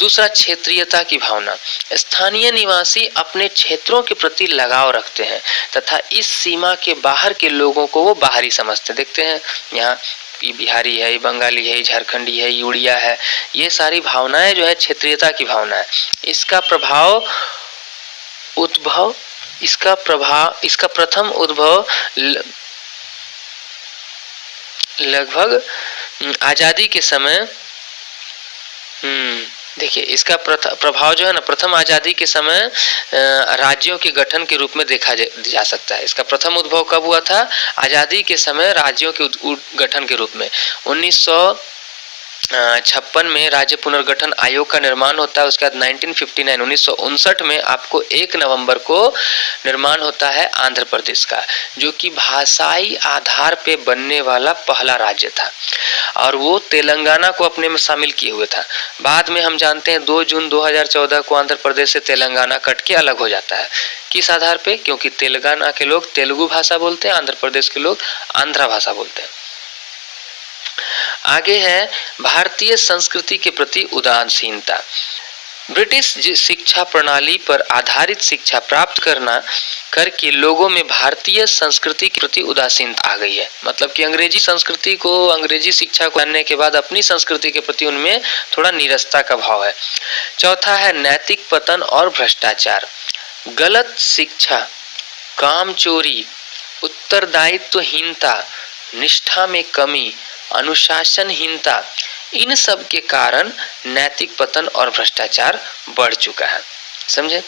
दूसरा, क्षेत्रीयता की भावना। स्थानीय निवासी अपने क्षेत्रों के प्रति लगाव रखते हैं तथा इस सीमा के बाहर के लोगों को वो बाहरी समझते। देखते हैं यहाँ ये बिहारी है, ये बंगाली है, ये झारखंडी है, ये उड़िया है, ये सारी भावनाएं जो है क्षेत्रीयता की भावना है। इसका प्रथम उद्भव लगभग आजादी के समय, देखिए इसका प्रभाव जो है ना, प्रथम आजादी के समय राज्यों के गठन के रूप में देखा जा सकता है। इसका प्रथम उद्भव कब हुआ था? आजादी के समय राज्यों के गठन के रूप में। 1956 में राज्य पुनर्गठन आयोग का निर्माण होता है। उसके बाद 1959 में आपको 1 नवंबर को निर्माण होता है आंध्र प्रदेश का, जो कि भाषाई आधार पे बनने वाला पहला राज्य था, और वो तेलंगाना को अपने में शामिल किए हुए था। बाद में हम जानते हैं 2 जून 2014 को आंध्र प्रदेश से तेलंगाना कट के अलग हो जाता है। किस आधार पे? क्योंकि तेलंगाना के लोग तेलुगु भाषा बोलते हैं, आंध्र प्रदेश के लोग आंध्रा भाषा बोलते हैं। आगे है भारतीय संस्कृति के प्रति उदासीनता। ब्रिटिश शिक्षा प्रणाली पर आधारित शिक्षा प्राप्त करके लोगों में भारतीय संस्कृति के प्रति उदासीनता आ गई है। मतलब कि अंग्रेजी संस्कृति को, अंग्रेजी शिक्षा को जानने के बाद अपनी संस्कृति के प्रति उनमें थोड़ा नीरसता का भाव है। चौथा है नैतिक पतन और भ्रष्टाचार। गलत शिक्षा, कामचोरी, उत्तरदायित्वहीनता, निष्ठा में कमी, अनुशासनहीनता, इन सब के कारण नैतिक पतन और भ्रष्टाचार बढ़ चुका है। समझे?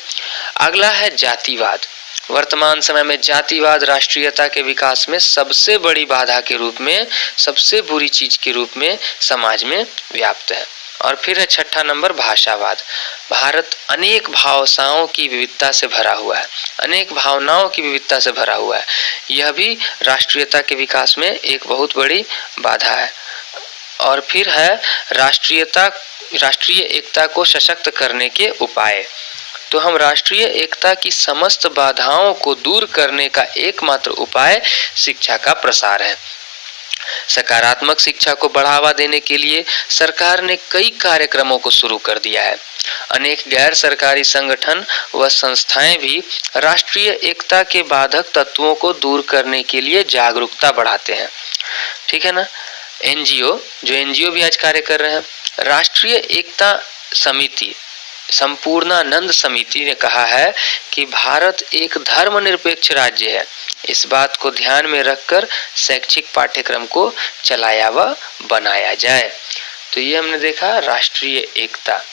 अगला है जातिवाद। वर्तमान समय में जातिवाद राष्ट्रीयता के विकास में सबसे बड़ी बाधा के रूप में, सबसे बुरी चीज के रूप में समाज में व्याप्त है। और फिर है छठा नंबर भाषावाद। भारत अनेक भाषाओं की विविधता से भरा हुआ है, अनेक भावनाओं की विविधता से भरा हुआ है। यह भी राष्ट्रीयता के विकास में एक बहुत बड़ी बाधा है। और फिर है राष्ट्रीय एकता को सशक्त करने के उपाय। तो हम राष्ट्रीय एकता की समस्त बाधाओं को दूर करने का एकमात्र उपाय शिक्षा का प्रसार है। सकारात्मक शिक्षा को बढ़ावा देने के लिए सरकार ने कई कार्यक्रमों को शुरू कर दिया है। अनेक गैर सरकारी संगठन व संस्थाएं भी राष्ट्रीय एकता के बाधक तत्वों को दूर करने के लिए जागरूकता बढ़ाते हैं। ठीक है ना? एनजीओ भी आज कार्य कर रहे हैं। राष्ट्रीय एकता समिति, संपूर्णानंद समिति ने कहा है कि भारत एक धर्मनिरपेक्ष राज्य है। इस बात को ध्यान में रखकर शैक्षिक पाठ्यक्रम को चलाया व बनाया जाए। तो ये हमने देखा राष्ट्रीय एकता।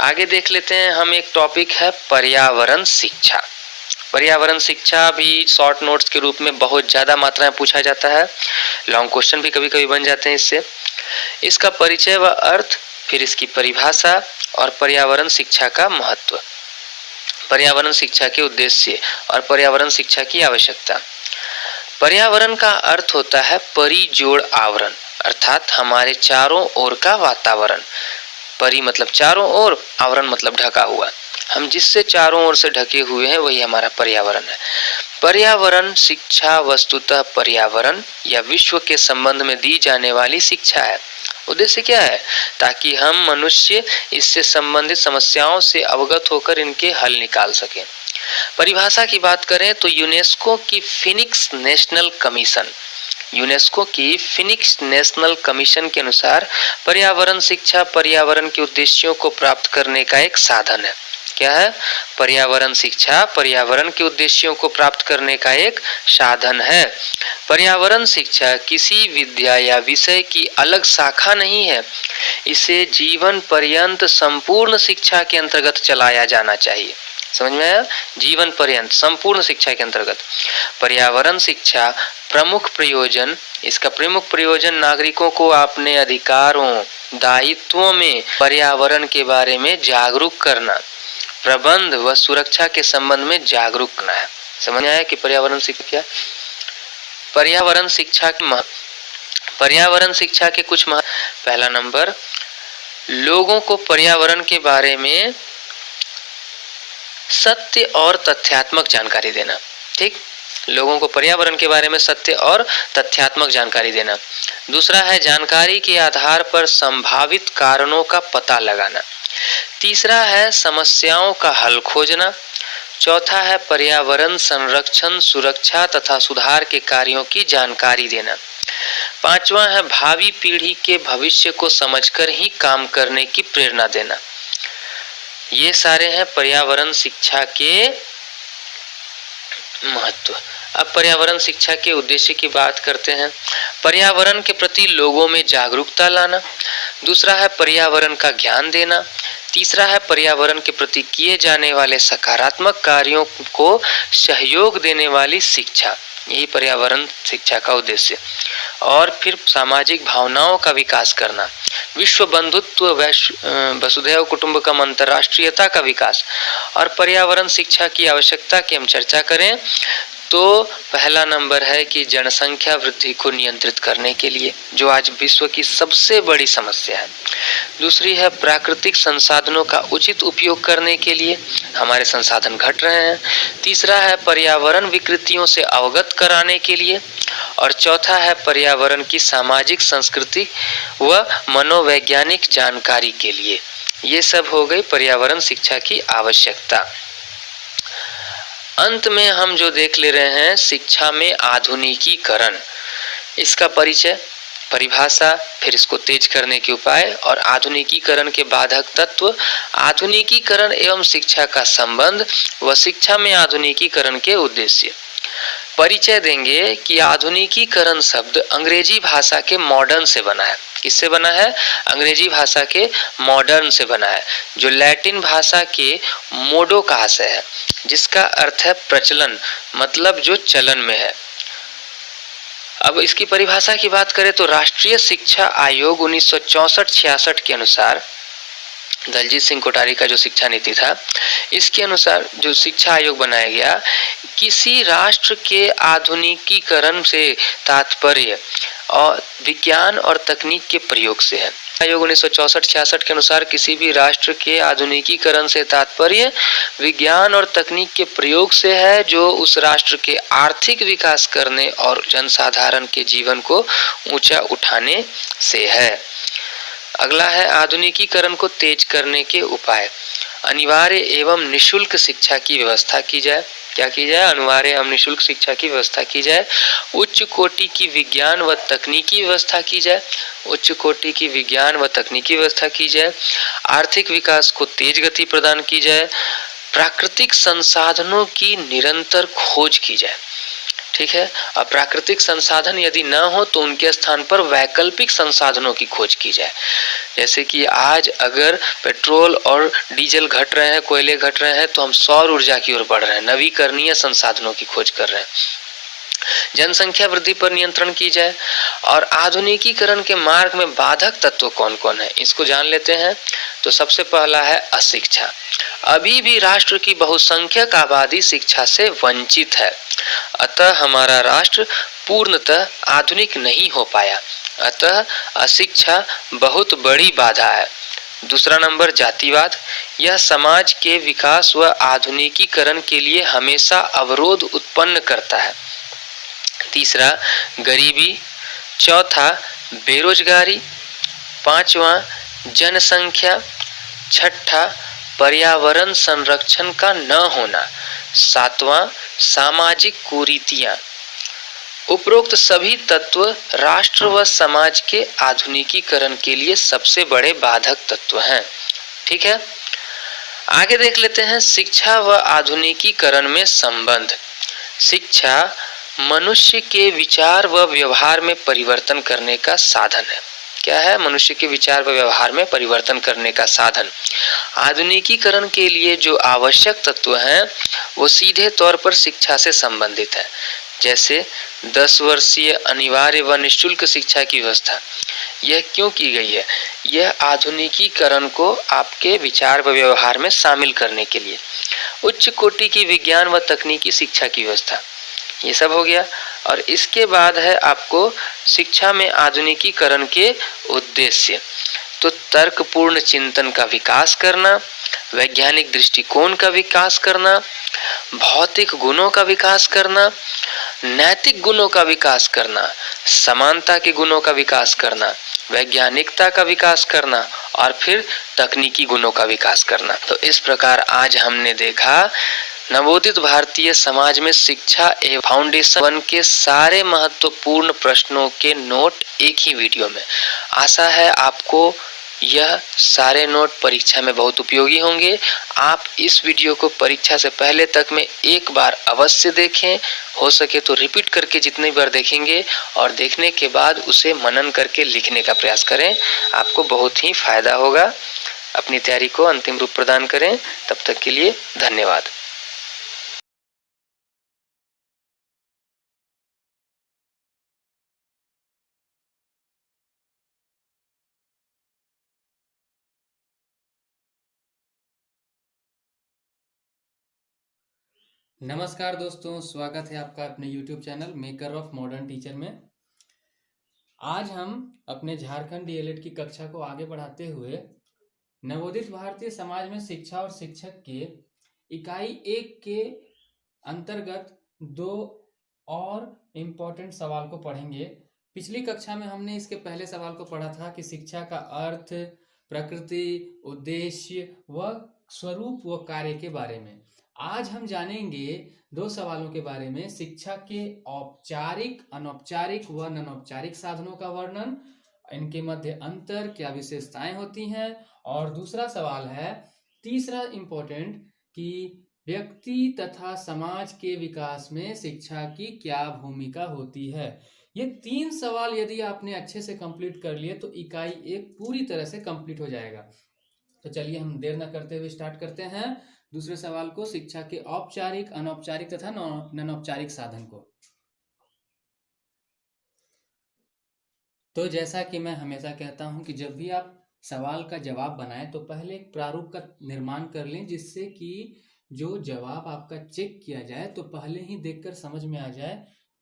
आगे देख लेते हैं हम, एक टॉपिक है पर्यावरण शिक्षा। पर्यावरण शिक्षा भी शॉर्ट नोट्स के रूप में बहुत ज़्यादा मात्रा में पूछा जाता है, लॉन्ग क्वेश्चन भी कभी कभी बन जाते हैं इससे। इसका परिचय व अर्थ, फिर इसकी परिभाषा और पर्यावरण शिक्षा का महत्व, पर्यावरण शिक्षा के उद्देश्य और पर्यावरण शिक्षा की आवश्यकता। पर्यावरण का अर्थ होता है परिजोड़ आवरण, अर्थात हमारे चारों ओर का वातावरण। परि मतलब चारों ओर, आवरण मतलब ढका हुआ। हम जिससे चारों ओर से ढके हुए हैं वही हमारा पर्यावरण है। पर्यावरण शिक्षा वस्तुतः पर्यावरण या विश्व के संबंध में दी जाने वाली शिक्षा है। उद्देश्य क्या है? ताकि हम मनुष्य इससे संबंधित समस्याओं से अवगत होकर इनके हल निकाल सकें। परिभाषा की बात करें तो यूनेस्को की फिनिक्स नेशनल कमीशन के अनुसार पर्यावरण शिक्षा पर्यावरण के उद्देश्यों को प्राप्त करने का एक साधन है। क्या है? पर्यावरण शिक्षा पर्यावरण के उद्देश्यों को प्राप्त करने का एक साधन है। पर्यावरण शिक्षा किसी विद्या या विषय की अलग शाखा नहीं है। इसे जीवन पर्यंत संपूर्ण शिक्षा के अंतर्गत चलाया जाना चाहिए। समझ में आया? जीवन पर्यंत संपूर्ण शिक्षा के अंतर्गत पर्यावरण शिक्षा प्रमुख प्रयोजन, इसका प्रमुख प्रयोजन नागरिकों को अपने अधिकारों दायित्वों में पर्यावरण के बारे में जागरूक करना, प्रबंध व सुरक्षा के संबंध में जागरूक करना है। समझ में आया कि पर्यावरण शिक्षा क्या? पर्यावरण शिक्षा के कुछ पहला नंबर, लोगों को पर्यावरण के बारे में सत्य और तथ्यात्मक जानकारी देना। ठीक, लोगों को पर्यावरण के बारे में सत्य और तथ्यात्मक जानकारी देना। दूसरा है जानकारी के आधार पर संभावित कारणों का पता लगाना। तीसरा है समस्याओं का हल खोजना। चौथा है पर्यावरण संरक्षण, सुरक्षा तथा सुधार के कार्यों की जानकारी देना। पांचवा है भावी पीढ़ी के भविष्य को समझकर ही काम करने की प्रेरणा देना। ये सारे हैं पर्यावरण शिक्षा के महत्व। अब पर्यावरण शिक्षा के उद्देश्य की बात करते हैं। पर्यावरण के प्रति लोगों में जागरूकता लाना। दूसरा है पर्यावरण का ज्ञान देना। तीसरा है पर्यावरण के प्रति किए जाने वाले सकारात्मक कार्यों को सहयोग देने वाली शिक्षा। यही पर्यावरण शिक्षा का उद्देश्य। और फिर सामाजिक भावनाओं का विकास करना, विश्व बंधुत्व, वसुधैव कुटुंबकम, अंतर्राष्ट्रीयता का विकास। और पर्यावरण शिक्षा की आवश्यकता की हम चर्चा करें तो पहला नंबर है कि जनसंख्या वृद्धि को नियंत्रित करने के लिए, जो आज विश्व की सबसे बड़ी समस्या है। दूसरी है प्राकृतिक संसाधनों का उचित उपयोग करने के लिए, हमारे संसाधन घट रहे हैं। तीसरा है पर्यावरण विकृतियों से अवगत कराने के लिए। और चौथा है पर्यावरण की सामाजिक, सांस्कृतिक व मनोवैज्ञानिक जानकारी के लिए। ये सब हो गई पर्यावरण शिक्षा की आवश्यकता। अंत में हम जो देख ले रहे हैं शिक्षा में आधुनिकीकरण, इसका परिचय, परिभाषा, फिर इसको तेज करने के उपाय और आधुनिकीकरण के बाधक तत्व, आधुनिकीकरण एवं शिक्षा का संबंध व शिक्षा में आधुनिकीकरण के उद्देश्य। परिचय देंगे कि आधुनिकीकरण शब्द अंग्रेजी भाषा के मॉडर्न से बना है। किससे बना है? अंग्रेजी भाषा के मॉडर्न से बना है, जो लैटिन भाषा के मोडो का आशय है, जिसका अर्थ है प्रचलन, मतलब जो चलन में है। अब इसकी परिभाषा की बात करें तो राष्ट्रीय शिक्षा आयोग 1964-66 के अनुसार, दलजीत सिंह कोठारी का जो शिक्षा नीति था, इसके अनुसार जो शिक्षा आयोग बनाया गया, किसी राष्ट्र के आधुनिकीकरण से तात्पर्य और विज्ञान और तकनीक के प्रयोग से है। आयोग 1964-66 के अनुसार किसी भी राष्ट्र के आधुनिकीकरण से तात्पर्य विज्ञान और तकनीक के प्रयोग से है, जो उस राष्ट्र के आर्थिक विकास करने और जनसाधारण के जीवन को ऊंचा उठाने से है। अगला है आधुनिकीकरण को तेज करने के उपाय। अनिवार्य एवं निशुल्क शिक्षा की व्यवस्था की जाए। क्या की जाए? अनिवार्य एवं निशुल्क शिक्षा की व्यवस्था की जाए। उच्च कोटि की विज्ञान व तकनीकी व्यवस्था की जाए। उच्च कोटि की विज्ञान व तकनीकी व्यवस्था की जाए। आर्थिक विकास को तेज गति प्रदान की जाए। प्राकृतिक संसाधनों की निरंतर खोज की जाए। ठीक है, और प्राकृतिक संसाधन यदि न हो तो उनके स्थान पर वैकल्पिक संसाधनों की खोज की जाए। जैसे कि आज अगर पेट्रोल और डीजल घट रहे हैं, कोयले घट रहे हैं, तो हम सौर ऊर्जा की ओर बढ़ रहे हैं, नवीकरणीय संसाधनों की खोज कर रहे हैं। जनसंख्या वृद्धि पर नियंत्रण की जाए। और आधुनिकीकरण के मार्ग में बाधक तत्व कौन कौन है, इसको जान लेते हैं। तो सबसे पहला है अशिक्षा। अभी भी राष्ट्र की बहुसंख्यक आबादी शिक्षा से वंचित है, अतः हमारा राष्ट्र पूर्णतः आधुनिक नहीं हो पाया। अतः अशिक्षा बहुत बड़ी बाधा है। दूसरा नंबर जातिवाद। यह समाज के विकास व आधुनिकीकरण के लिए हमेशा अवरोध उत्पन्न करता है। तीसरा गरीबी। चौथा बेरोजगारी। पांचवा जनसंख्या। छठा पर्यावरण संरक्षण का न होना। सातवां सामाजिक कुरीतियां। उपरोक्त सभी तत्व राष्ट्र व समाज के आधुनिकीकरण के लिए सबसे बड़े बाधक तत्व हैं। ठीक है, आगे देख लेते हैं शिक्षा व आधुनिकीकरण में संबंध। शिक्षा मनुष्य के विचार व व्यवहार में परिवर्तन करने का साधन है। क्या है? मनुष्य के विचार व व्यवहार में परिवर्तन करने का साधन। आधुनिकीकरण के लिए जो आवश्यक तत्व हैं वो सीधे तौर पर शिक्षा से संबंधित है। जैसे 10 वर्षीय अनिवार्य व निःशुल्क शिक्षा की व्यवस्था, यह क्यों की गई है? यह आधुनिकीकरण को आपके विचार व व्यवहार में शामिल करने के लिए। उच्च कोटि की विज्ञान व तकनीकी शिक्षा की व्यवस्था, ये सब हो गया। और इसके बाद है आपको शिक्षा में आधुनिकीकरण के उद्देश्य। तो तर्कपूर्ण चिंतन का विकास करना, वैज्ञानिक दृष्टिकोण का विकास करना, भौतिक गुणों का विकास करना, नैतिक गुणों का विकास करना, समानता के गुणों का विकास करना, वैज्ञानिकता का विकास करना और फिर तकनीकी गुणों का विकास करना। तो इस प्रकार आज हमने देखा नवोदित भारतीय समाज में शिक्षा एवं फाउंडेशन वन के सारे महत्वपूर्ण प्रश्नों के नोट एक ही वीडियो में। आशा है आपको यह सारे नोट परीक्षा में बहुत उपयोगी होंगे। आप इस वीडियो को परीक्षा से पहले तक में एक बार अवश्य देखें, हो सके तो रिपीट करके जितनी बार देखेंगे और देखने के बाद उसे मनन करके लिखने का प्रयास करें, आपको बहुत ही फायदा होगा। अपनी तैयारी को अंतिम रूप प्रदान करें। तब तक के लिए धन्यवाद। नमस्कार दोस्तों, स्वागत है आपका अपने YouTube channel maker of modern teacher में। आज हम अपने झारखंड डीएलएड की कक्षा को आगे बढ़ाते हुए नवोदित भारतीय समाज में शिक्षा और शिक्षक के इकाई 1 के अंतर्गत 2 और इम्पोर्टेंट सवाल को पढ़ेंगे। पिछली कक्षा में हमने इसके पहले सवाल को पढ़ा था कि शिक्षा का अर्थ, प्रकृति, उद्देश्य व स्वरूप व कार्य के बारे में। आज हम जानेंगे 2 सवालों के बारे में, शिक्षा के औपचारिक, अनौपचारिक व अनौपचारिक साधनों का वर्णन, इनके मध्य अंतर, क्या विशेषताएं होती हैं। और दूसरा सवाल है, तीसरा इम्पोर्टेंट, कि व्यक्ति तथा समाज के विकास में शिक्षा की क्या भूमिका होती है। ये 3 सवाल यदि आपने अच्छे से कंप्लीट कर लिए तो इकाई 1 पूरी तरह से कंप्लीट हो जाएगा। तो चलिए हम देर न करते हुए स्टार्ट करते हैं दूसरे सवाल को, शिक्षा के औपचारिक, अनौपचारिक तथा अनौपचारिक साधन को। तो जैसा कि मैं हमेशा कहता हूं कि जब भी आप सवाल का जवाब बनाएं तो पहले एक प्रारूप का निर्माण कर लें, जिससे कि जो जवाब आपका चेक किया जाए तो पहले ही देखकर समझ में आ जाए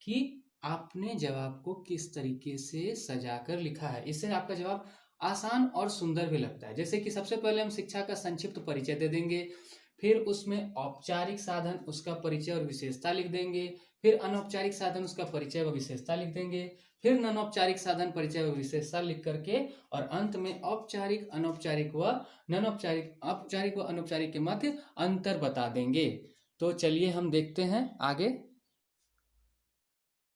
कि आपने जवाब को किस तरीके से सजाकर लिखा है। इससे आपका जवाब आसान और सुंदर भी लगता है। जैसे कि सबसे पहले हम शिक्षा का संक्षिप्त परिचय दे देंगे, फिर उसमें औपचारिक साधन, उसका परिचय और विशेषता लिख देंगे, फिर अनौपचारिक साधन, उसका परिचय व विशेषता लिख देंगे, फिर अनौपचारिक साधन, परिचय व विशेषता लिख करके, और अंत में औपचारिक, अनौपचारिक व औपचारिक व अनौपचारिक के मध्य अंतर बता देंगे। तो चलिए हम देखते हैं आगे।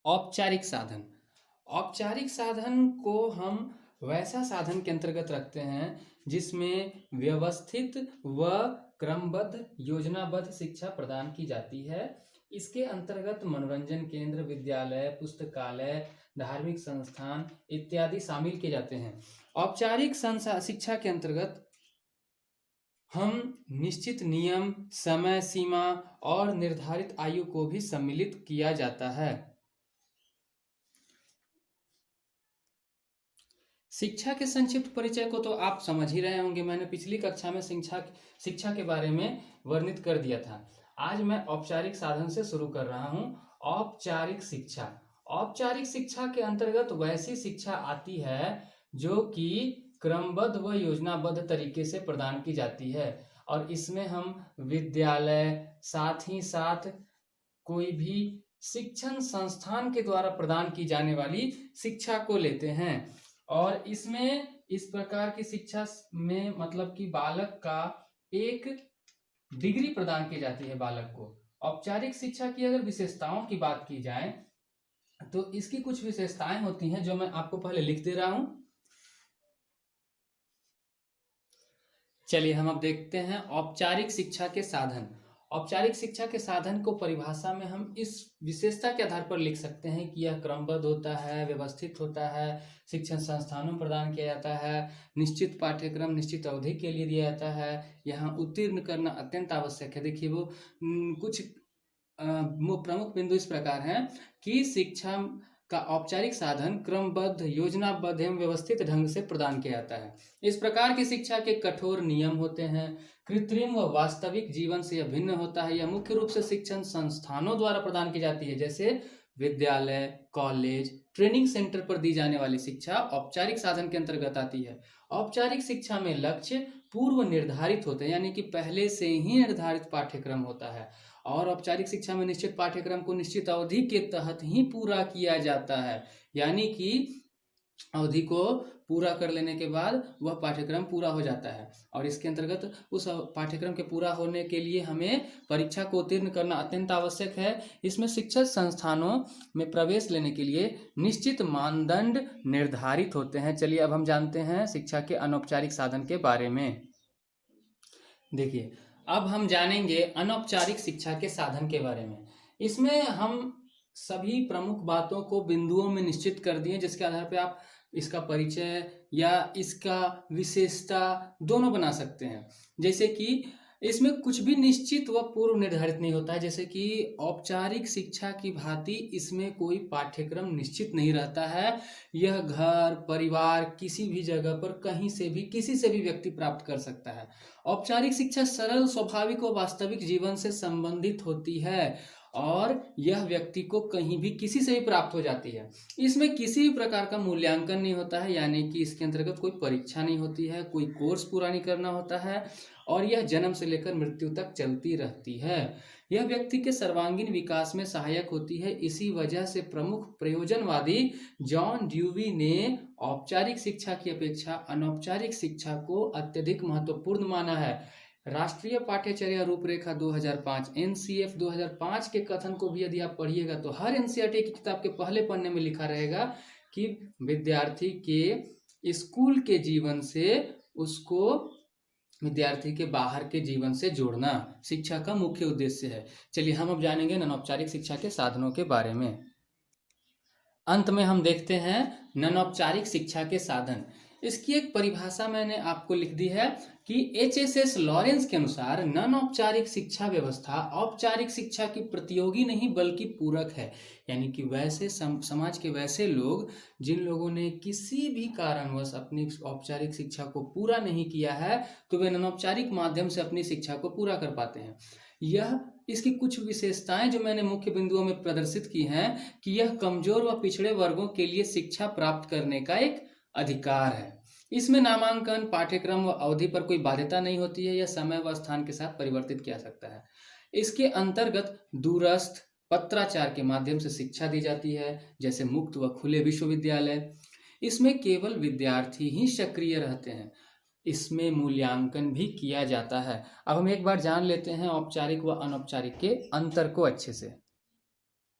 औपचारिक साधन। औपचारिक साधन को हम वैसा साधन के अंतर्गत रखते हैं जिसमें व्यवस्थित व क्रमबद्ध, योजनाबद्ध शिक्षा प्रदान की जाती है। इसके अंतर्गत मनोरंजन केंद्र, विद्यालय, पुस्तकालय, धार्मिक संस्थान इत्यादि शामिल किए जाते हैं। औपचारिक शिक्षा के अंतर्गत हम निश्चित नियम, समय सीमा और निर्धारित आयु को भी सम्मिलित किया जाता है। शिक्षा के संक्षिप्त परिचय को तो आप समझ ही रहे होंगे, मैंने पिछली कक्षा में शिक्षा के बारे में वर्णित कर दिया था। आज मैं औपचारिक साधन से शुरू कर रहा हूं। औपचारिक शिक्षा, औपचारिक शिक्षा के अंतर्गत वैसी शिक्षा आती है जो कि क्रमबद्ध व योजनाबद्ध तरीके से प्रदान की जाती है, और इसमें हम विद्यालय साथ ही साथ कोई भी शिक्षण संस्थान के द्वारा प्रदान की जाने वाली शिक्षा को लेते हैं। और इसमें इस प्रकार की शिक्षा में मतलब कि बालक का एक डिग्री प्रदान की जाती है बालक को। औपचारिक शिक्षा की अगर विशेषताओं की बात की जाए तो इसकी कुछ विशेषताएं होती हैं जो मैं आपको पहले लिख दे रहा हूं। चलिए हम अब देखते हैं औपचारिक शिक्षा के साधन। औपचारिक शिक्षा के साधन को परिभाषा में हम इस विशेषता के आधार पर लिख सकते हैं कि यह क्रमबद्ध होता है, व्यवस्थित होता है, शिक्षण संस्थानों में प्रदान किया जाता है, निश्चित पाठ्यक्रम निश्चित अवधि के लिए दिया जाता है, यहाँ उत्तीर्ण करना अत्यंत आवश्यक है। देखिए वो कुछ प्रमुख बिंदु इस प्रकार हैं कि शिक्षा का औपचारिक साधन क्रमबद्ध, योजनाबद्ध एवं व्यवस्थित ढंग से प्रदान किया जाता है। इस प्रकार की शिक्षा के कठोर नियम होते हैं, कृत्रिम व वास्तविक जीवन से यह भिन्न होता है। यह मुख्य रूप से शिक्षण संस्थानों द्वारा प्रदान की जाती है, जैसे विद्यालय, कॉलेज, ट्रेनिंग सेंटर पर दी जाने वाली शिक्षा औपचारिक साधन के अंतर्गत आती है। औपचारिक शिक्षा में लक्ष्य पूर्व निर्धारित होते हैं, यानी कि पहले से ही निर्धारित पाठ्यक्रम होता है, और औपचारिक शिक्षा में निश्चित पाठ्यक्रम को निश्चित अवधि के तहत ही पूरा किया जाता है, यानी कि अवधि को पूरा कर लेने के बाद वह पाठ्यक्रम पूरा हो जाता है। और इसके अंतर्गत उस पाठ्यक्रम के पूरा होने के लिए हमें परीक्षा को उत्तीर्ण करना अत्यंत आवश्यक है। इसमें शिक्षण संस्थानों में प्रवेश लेने के लिए निश्चित मानदंड निर्धारित होते हैं। चलिए अब हम जानते हैं शिक्षा के अनौपचारिक साधन के बारे में। देखिए अब हम जानेंगे अनौपचारिक शिक्षा के साधन के बारे में। इसमें हम सभी प्रमुख बातों को बिंदुओं में निश्चित कर दिए, जिसके आधार पर आप इसका परिचय या इसका विशेषता दोनों बना सकते हैं। जैसे कि इसमें कुछ भी निश्चित व पूर्व निर्धारित नहीं होता है, जैसे कि औपचारिक शिक्षा की भांति इसमें कोई पाठ्यक्रम निश्चित नहीं रहता है। यह घर परिवार किसी भी जगह पर कहीं से भी किसी से भी व्यक्ति प्राप्त कर सकता है। औपचारिक शिक्षा सरल, स्वाभाविक और वास्तविक जीवन से संबंधित होती है, और यह व्यक्ति को कहीं भी किसी से भी प्राप्त हो जाती है। इसमें किसी भी प्रकार का मूल्यांकन नहीं होता है, यानी कि इसके अंतर्गत कोई परीक्षा नहीं होती है, कोई कोर्स पूरा नहीं करना होता है, और यह जन्म से लेकर मृत्यु तक चलती रहती है। यह व्यक्ति के सर्वांगीण विकास में सहायक होती है। इसी वजह से प्रमुख प्रयोजनवादी जॉन ड्यूवी ने औपचारिक शिक्षा की अपेक्षा अनौपचारिक शिक्षा को अत्यधिक महत्वपूर्ण माना है। राष्ट्रीय पाठ्यचर्या रूपरेखा 2005 NCF 2005 के कथन को भी यदि आप पढ़िएगा तो हर NCERT की किताब के पहले पन्ने में लिखा रहेगा कि विद्यार्थी के स्कूल के जीवन से उसको विद्यार्थी के बाहर के जीवन से जोड़ना शिक्षा का मुख्य उद्देश्य है। चलिए हम अब जानेंगे अनौपचारिक शिक्षा के साधनों के बारे में। अंत में हम देखते हैं अनौपचारिक शिक्षा के साधन। इसकी एक परिभाषा मैंने आपको लिख दी है कि HSS लॉरेंस के अनुसार अनौपचारिक शिक्षा व्यवस्था औपचारिक शिक्षा की प्रतियोगी नहीं बल्कि पूरक है। यानी कि वैसे समाज के वैसे लोग जिन लोगों ने किसी भी कारणवश अपनी औपचारिक शिक्षा को पूरा नहीं किया है, तो वे अनौपचारिक माध्यम से अपनी शिक्षा को पूरा कर पाते हैं। यह इसकी कुछ विशेषताएं जो मैंने मुख्य बिंदुओं में प्रदर्शित की हैं कि यह कमजोर व पिछड़े वर्गों के लिए शिक्षा प्राप्त करने का एक अधिकार है। इसमें नामांकन, पाठ्यक्रम व अवधि पर कोई बाध्यता नहीं होती है। यह समय व स्थान के साथ परिवर्तित किया सकता है। इसके अंतर्गत दूरस्थ पत्राचार के माध्यम से शिक्षा दी जाती है, जैसे मुक्त व खुले विश्वविद्यालय। इसमें केवल विद्यार्थी ही सक्रिय रहते हैं। इसमें मूल्यांकन भी किया जाता है। अब हम एक बार जान लेते हैं औपचारिक व अनौपचारिक के अंतर को अच्छे से।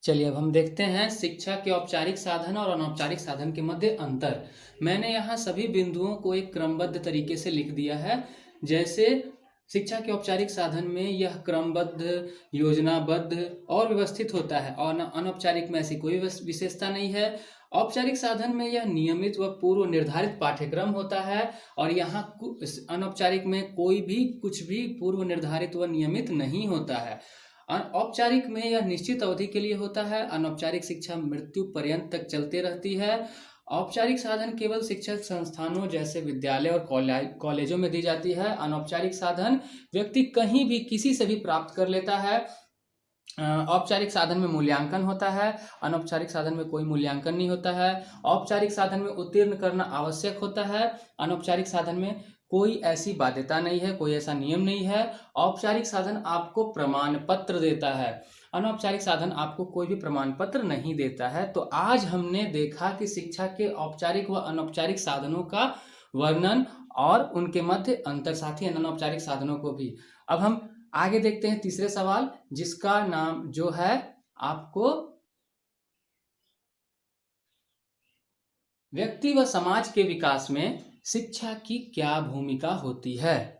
चलिए अब हम देखते हैं शिक्षा के औपचारिक साधन और अनौपचारिक साधन के मध्य अंतर। मैंने यहाँ सभी बिंदुओं को एक क्रमबद्ध तरीके से लिख दिया है। जैसे शिक्षा के औपचारिक साधन में यह क्रमबद्ध, योजनाबद्ध और व्यवस्थित होता है, और अनौपचारिक में ऐसी कोई विशेषता नहीं है। औपचारिक साधन में यह नियमित व पूर्व निर्धारित पाठ्यक्रम होता है और यहाँ अनौपचारिक में कोई भी कुछ भी पूर्व निर्धारित व नियमित नहीं होता है। औपचारिक में यह निश्चित अवधि के लिए होता है। अनौपचारिक शिक्षा मृत्यु पर्यंत तक चलती रहती है। औपचारिक साधन केवल शिक्षक संस्थानों जैसे विद्यालय और कॉलेजों में दी जाती है। अनौपचारिक साधन व्यक्ति कहीं भी किसी से भी प्राप्त कर लेता है। औपचारिक साधन में मूल्यांकन होता है, अनौपचारिक साधन में कोई मूल्यांकन नहीं होता है। औपचारिक साधन में उत्तीर्ण करना आवश्यक होता है, अनौपचारिक साधन में कोई ऐसी बाध्यता नहीं है, कोई ऐसा नियम नहीं है। औपचारिक साधन आपको प्रमाण पत्र देता है, अनौपचारिक साधन आपको कोई भी प्रमाण पत्र नहीं देता है। तो आज हमने देखा कि शिक्षा के औपचारिक व अनौपचारिक साधनों का वर्णन और उनके मध्य अंतर, साथ ही अनौपचारिक साधनों को भी। अब हम आगे देखते हैं तीसरे सवाल, जिसका नाम जो है आपको व्यक्ति व समाज के विकास में शिक्षा की क्या भूमिका होती है।